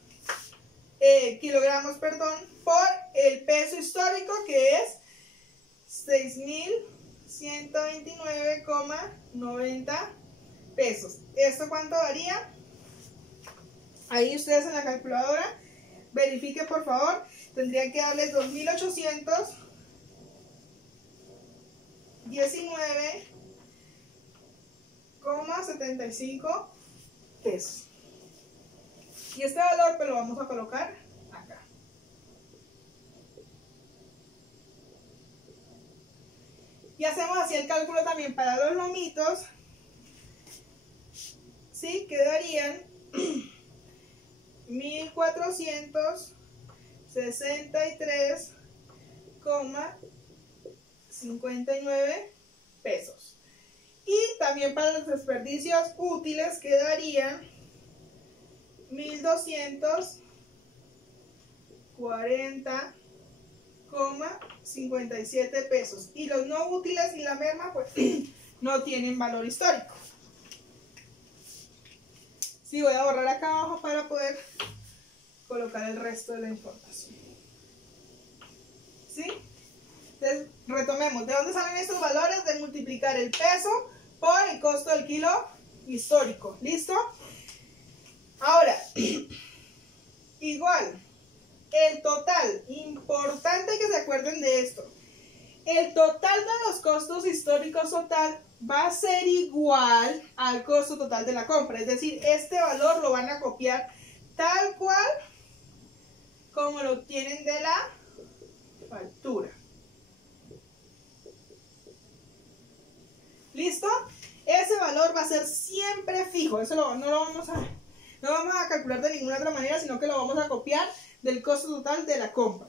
kilogramos, perdón, por el peso histórico, que es 6.129,90 pesos. ¿Esto cuánto daría? Ahí ustedes en la calculadora verifiquen, por favor. Tendrían que darles 2.819,75 pesos. Y este valor pues lo vamos a colocar acá. Y hacemos así el cálculo también para los lomitos. ¿Sí? Quedarían 1.463,59 pesos. Y también para los desperdicios útiles quedarían 1.240,57 pesos. Y los no útiles y la merma pues no tienen valor histórico. Sí, voy a borrar acá abajo para poder colocar el resto de la información. ¿Sí? Entonces, retomemos. ¿De dónde salen estos valores? De multiplicar el peso por el costo del kilo histórico. ¿Listo? Ahora, igual, el total, importante que se acuerden de esto. El total de los costos históricos total va a ser igual al costo total de la compra. Es decir, este valor lo van a copiar tal cual como lo obtienen de la factura. ¿Listo? Ese valor va a ser siempre fijo. Eso no lo vamos a calcular de ninguna otra manera, sino que lo vamos a copiar del costo total de la compra.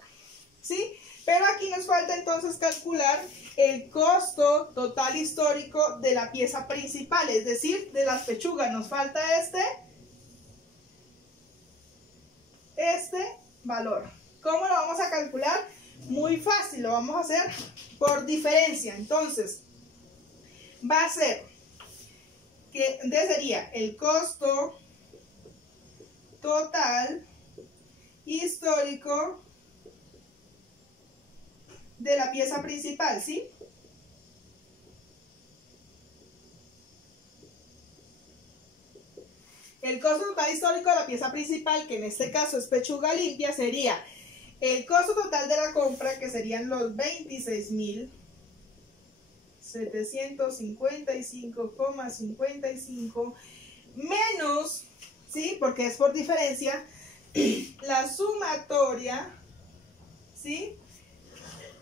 ¿Sí? Pero aquí nos falta entonces calcular el costo total histórico de la pieza principal, es decir, de las pechugas. Nos falta este valor. ¿Cómo lo vamos a calcular? Muy fácil, lo vamos a hacer por diferencia. Entonces, va a ser que sería el costo total histórico de la pieza principal, ¿sí? El costo total histórico de la pieza principal, que en este caso es pechuga limpia, sería el costo total de la compra, que serían los 26.755,55 menos, ¿sí? Porque es por diferencia, la sumatoria, ¿sí?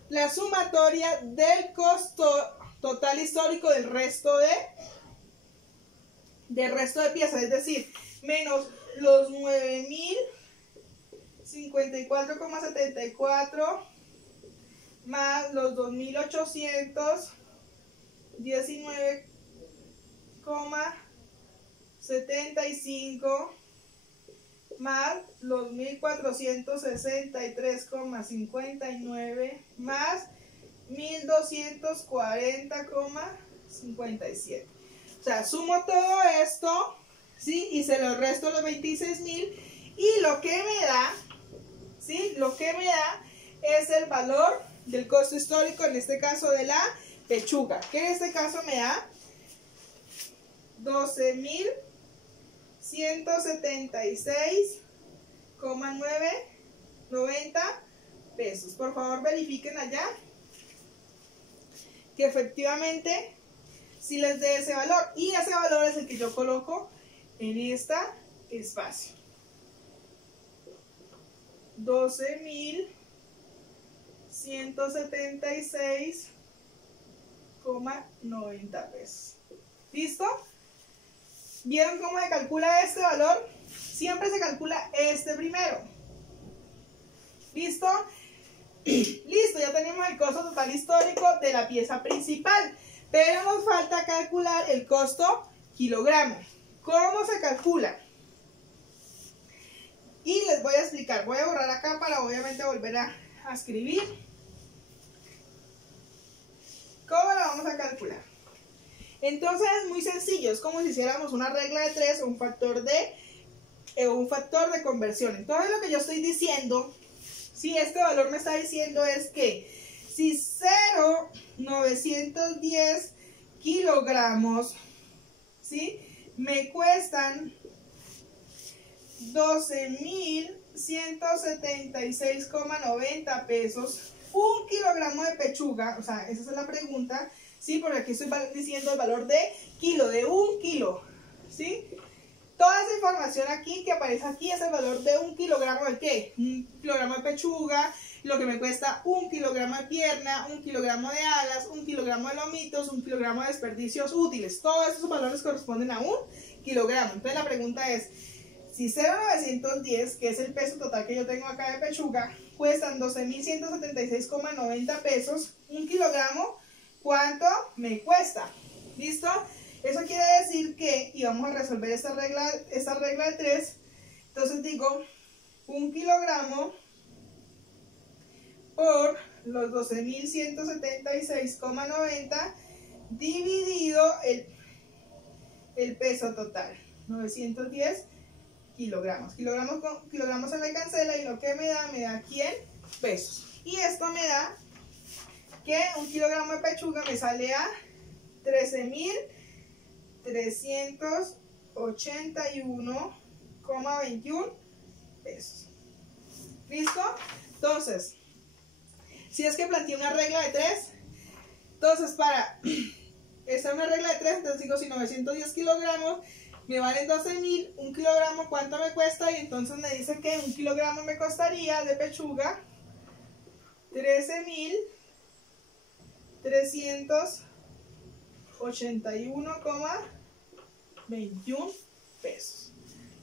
La sumatoria del costo total histórico del resto de piezas, es decir, menos los 9.054,74 más los 2.819,75 más los 1.463,59 más 1.240,57. O sea, sumo todo esto, ¿sí? Y se lo resto los 26.000 y lo que me da, ¿sí? Lo que me da es el valor del costo histórico, en este caso de la pechuga, que en este caso me da 12.176,990 pesos. Por favor, verifiquen allá que efectivamente si les dé ese valor, y ese valor es el que yo coloco en este espacio. 12.176,90 pesos. ¿Listo? ¿Vieron cómo se calcula este valor? Siempre se calcula este primero. ¿Listo? Listo, ya tenemos el costo total histórico de la pieza principal. Pero nos falta calcular el costo kilogramo. ¿Cómo se calcula? Y les voy a explicar. Voy a borrar acá para obviamente volver a escribir. ¿Cómo lo vamos a calcular? Entonces es muy sencillo. Es como si hiciéramos una regla de 3 o un factor de conversión. Entonces lo que yo estoy diciendo, si este valor me está diciendo es que si 0,910 kilogramos, ¿sí? Me cuestan 12.176,90 pesos. Un kilogramo de pechuga, o sea, esa es la pregunta, ¿sí? Porque aquí estoy diciendo el valor de kilo, de un kilo, ¿sí? Toda esa información aquí que aparece aquí es el valor de un kilogramo de ¿qué? Un kilogramo de pechuga, lo que me cuesta 1 kilogramo de pierna, 1 kilogramo de alas, 1 kilogramo de lomitos, 1 kilogramo de desperdicios útiles. Todos esos valores corresponden a 1 kilogramo. Entonces la pregunta es, si 0,910, que es el peso total que yo tengo acá de pechuga, cuestan 12.176,90 pesos, 1 kilogramo, ¿cuánto me cuesta? ¿Listo? Eso quiere decir que, y vamos a resolver esta regla de 3, entonces digo 1 kilogramo por los 12.176,90 dividido el peso total, 910 kilogramos. Kilogramos se me cancela y lo que me da 100 pesos. Y esto me da que 1 kilogramo de pechuga me sale a 13.381,21 pesos. ¿Listo? Entonces, si es que planteé una regla de 3, entonces para esta es una regla de 3, entonces digo si 910 kilogramos me valen 12.000, 1 kilogramo ¿cuánto me cuesta? Y entonces me dice que 1 kilogramo me costaría de pechuga 13.381,21 pesos.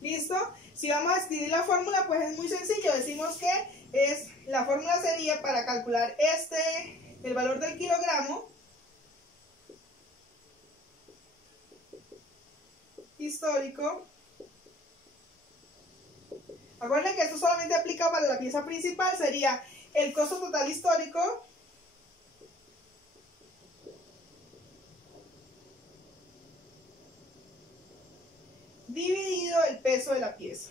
¿Listo? Si vamos a escribir la fórmula, pues es muy sencillo. Decimos que la fórmula sería para calcular el valor del kilogramo histórico. Acuérdense que esto solamente aplica para la pieza principal, sería el costo total histórico dividido el peso de la pieza.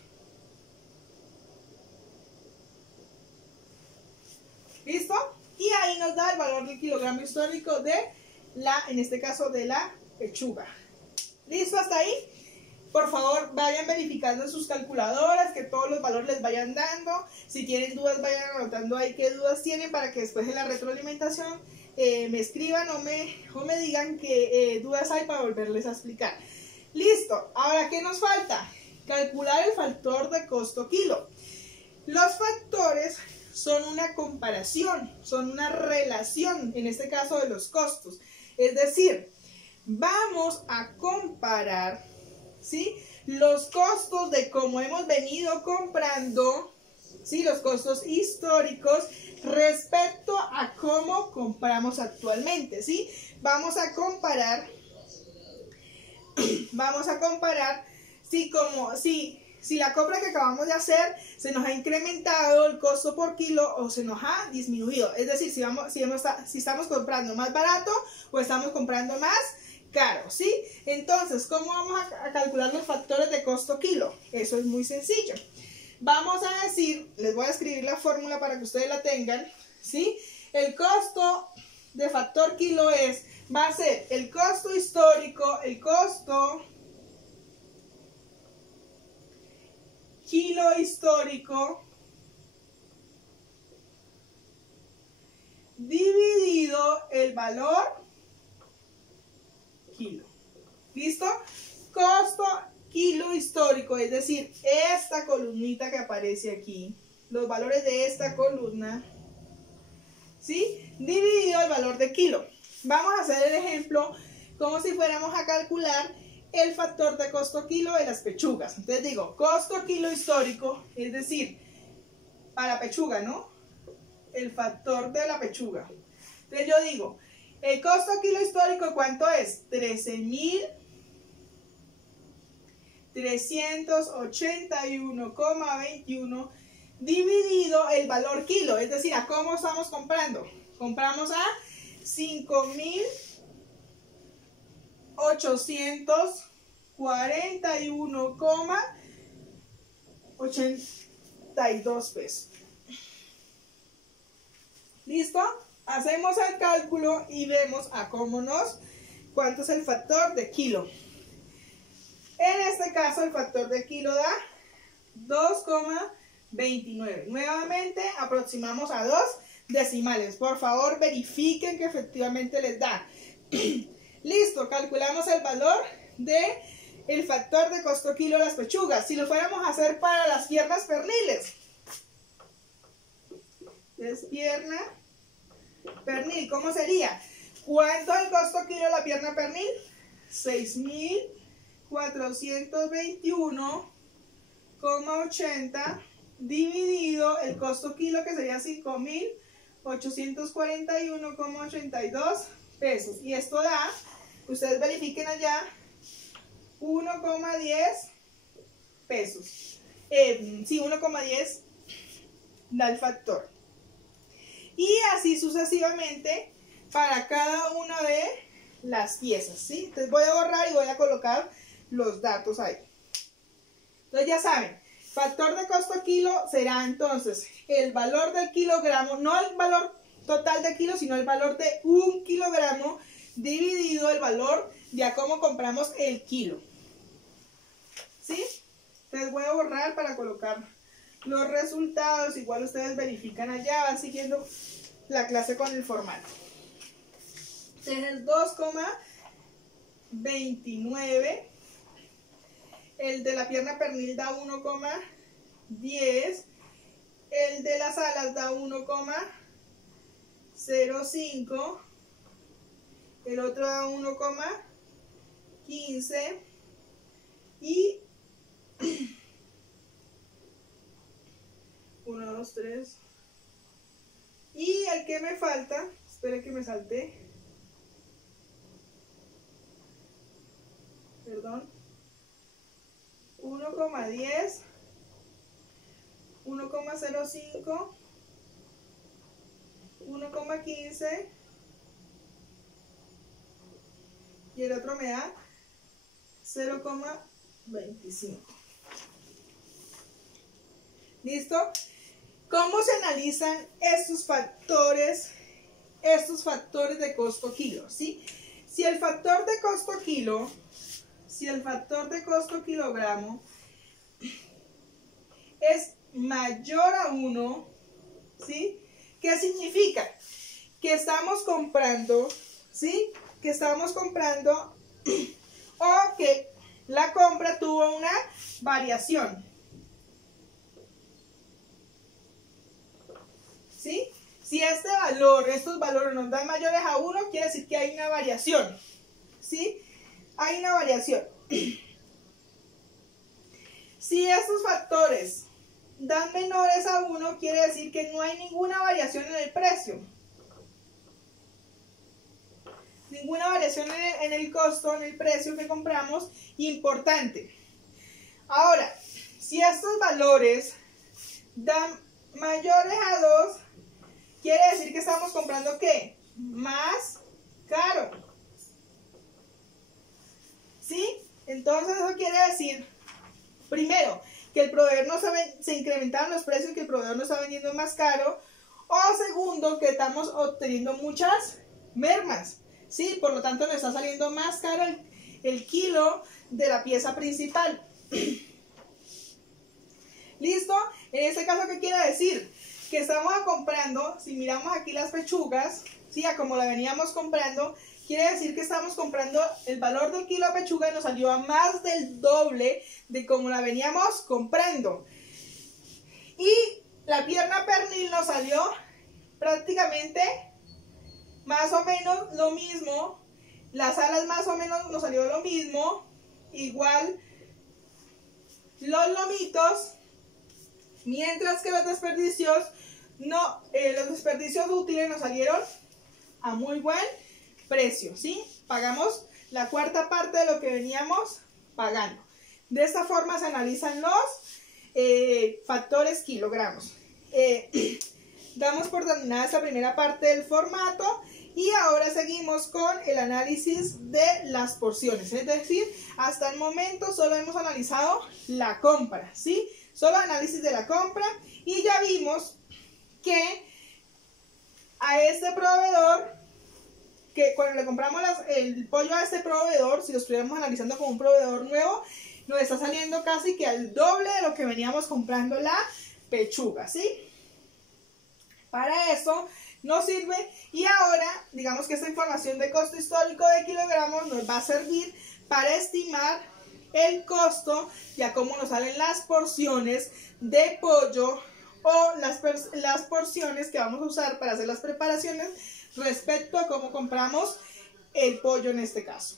¿Listo? Y ahí nos da el valor del kilogramo histórico en este caso de la pechuga. ¿Listo hasta ahí? Por favor, vayan verificando en sus calculadoras, que todos los valores les vayan dando. Si tienen dudas, vayan anotando ahí qué dudas tienen para que después de la retroalimentación me escriban o me digan qué dudas hay para volverles a explicar. Listo. Ahora, ¿qué nos falta? Calcular el factor de costo kilo. Los factores son una comparación, son una relación, en este caso de los costos. Es decir, vamos a comparar, ¿sí?, los costos de cómo hemos venido comprando, ¿sí?, los costos históricos respecto a cómo compramos actualmente, ¿sí? Vamos a comparar si la compra que acabamos de hacer se nos ha incrementado el costo por kilo o se nos ha disminuido. Es decir, si estamos comprando más barato o estamos comprando más caro, ¿sí? Entonces, ¿cómo vamos a calcular los factores de costo kilo? Eso es muy sencillo. Vamos a decir, les voy a escribir la fórmula para que ustedes la tengan, ¿sí? El costo de factor kilo va a ser el costo histórico, el costo kilo histórico dividido el valor kilo. ¿Listo? Costo kilo histórico, es decir, esta columnita que aparece aquí, los valores de esta columna, ¿sí?, dividido el valor de kilo. Vamos a hacer el ejemplo como si fuéramos a calcular el factor de costo kilo de las pechugas. Entonces digo, costo kilo histórico, es decir, para pechuga, ¿no?, el factor de la pechuga. Entonces yo digo, el costo kilo histórico, ¿cuánto es? 13.381,21 dividido el valor kilo, es decir, ¿a cómo estamos comprando? Compramos a 5.841,82 pesos. ¿Listo? Hacemos el cálculo y vemos cuánto es el factor de kilo. En este caso el factor de kilo da 2,29. Nuevamente aproximamos a 2 decimales. Por favor, verifiquen que efectivamente les da. Listo, calculamos el valor del factor de costo kilo de las pechugas. Si lo fuéramos a hacer para las piernas perniles, Entonces, pierna pernil, ¿cómo sería? ¿Cuánto es el costo kilo de la pierna pernil? 6.421,80 dividido el costo kilo, que sería 5.841,82 pesos. Y esto da, ustedes verifiquen allá, 1,10 pesos. Sí, 1,10 da el factor. Y así sucesivamente para cada una de las piezas, ¿sí? Entonces voy a borrar y voy a colocar los datos ahí. Entonces ya saben, factor de costo kilo será entonces el valor del kilogramo, no el valor total de kilo, sino el valor de 1 kilogramo dividido el valor de a cómo compramos el kilo. ¿Sí? Entonces voy a borrar para colocar los resultados. Igual ustedes verifican allá, van siguiendo la clase con el formato. Entonces el 2,29. El de la pierna pernil da 1,10. El de las alas da 1,05. El otro da 1,15. Y 1, 2, 3. Y el que me falta, espere que me salté. Perdón. 1,10, 1,05, 1,15 y el otro me da 0,25. ¿Listo? ¿Cómo se analizan estos factores de costo kilo? ¿Sí? Si el factor de costo kilo, si el factor de costo kilogramo es mayor a 1, ¿sí? ¿Qué significa? Que estamos comprando, ¿sí? Que estamos comprando o que la compra tuvo una variación. ¿Sí? Si estos valores nos dan mayores a 1, quiere decir que hay una variación. ¿Sí? Hay una variación. Si estos factores dan menores a 1, quiere decir que no hay ninguna variación en el precio. Ninguna variación en el costo, en el precio que compramos, importante. Ahora, si estos valores dan mayores a 2, quiere decir que estamos comprando ¿qué? Más caro. ¿Sí? Entonces eso quiere decir, primero, que el proveedor se incrementaron los precios, que el proveedor nos está vendiendo más caro. O segundo, que estamos obteniendo muchas mermas. ¿Sí? Por lo tanto, nos está saliendo más caro el kilo de la pieza principal. ¿Listo? En este caso, ¿qué quiere decir? Que estamos comprando, si miramos aquí las pechugas, ¿sí? A como la veníamos comprando, quiere decir que estamos comprando el valor del kilo de pechuga y nos salió a más del doble de como la veníamos comprando. Y la pierna pernil nos salió prácticamente más o menos lo mismo. Las alas más o menos nos salió lo mismo. Igual los lomitos. Mientras que los desperdicios útiles nos salieron a muy buen precio, ¿sí? Pagamos la cuarta parte de lo que veníamos pagando. De esta forma se analizan los factores kilogramos. Damos por terminada esta primera parte del formato y ahora seguimos con el análisis de las porciones. Es decir, hasta el momento solo hemos analizado la compra, ¿sí? Solo análisis de la compra y ya vimos que a este proveedor, que cuando le compramos el pollo a este proveedor, si lo estuviéramos analizando como un proveedor nuevo, nos está saliendo casi que al doble de lo que veníamos comprando la pechuga, ¿sí? Para eso nos sirve y ahora, digamos que esta información de costo histórico de kilogramos nos va a servir para estimar el costo y a cómo nos salen las porciones de pollo o las porciones que vamos a usar para hacer las preparaciones respecto a cómo compramos el pollo en este caso.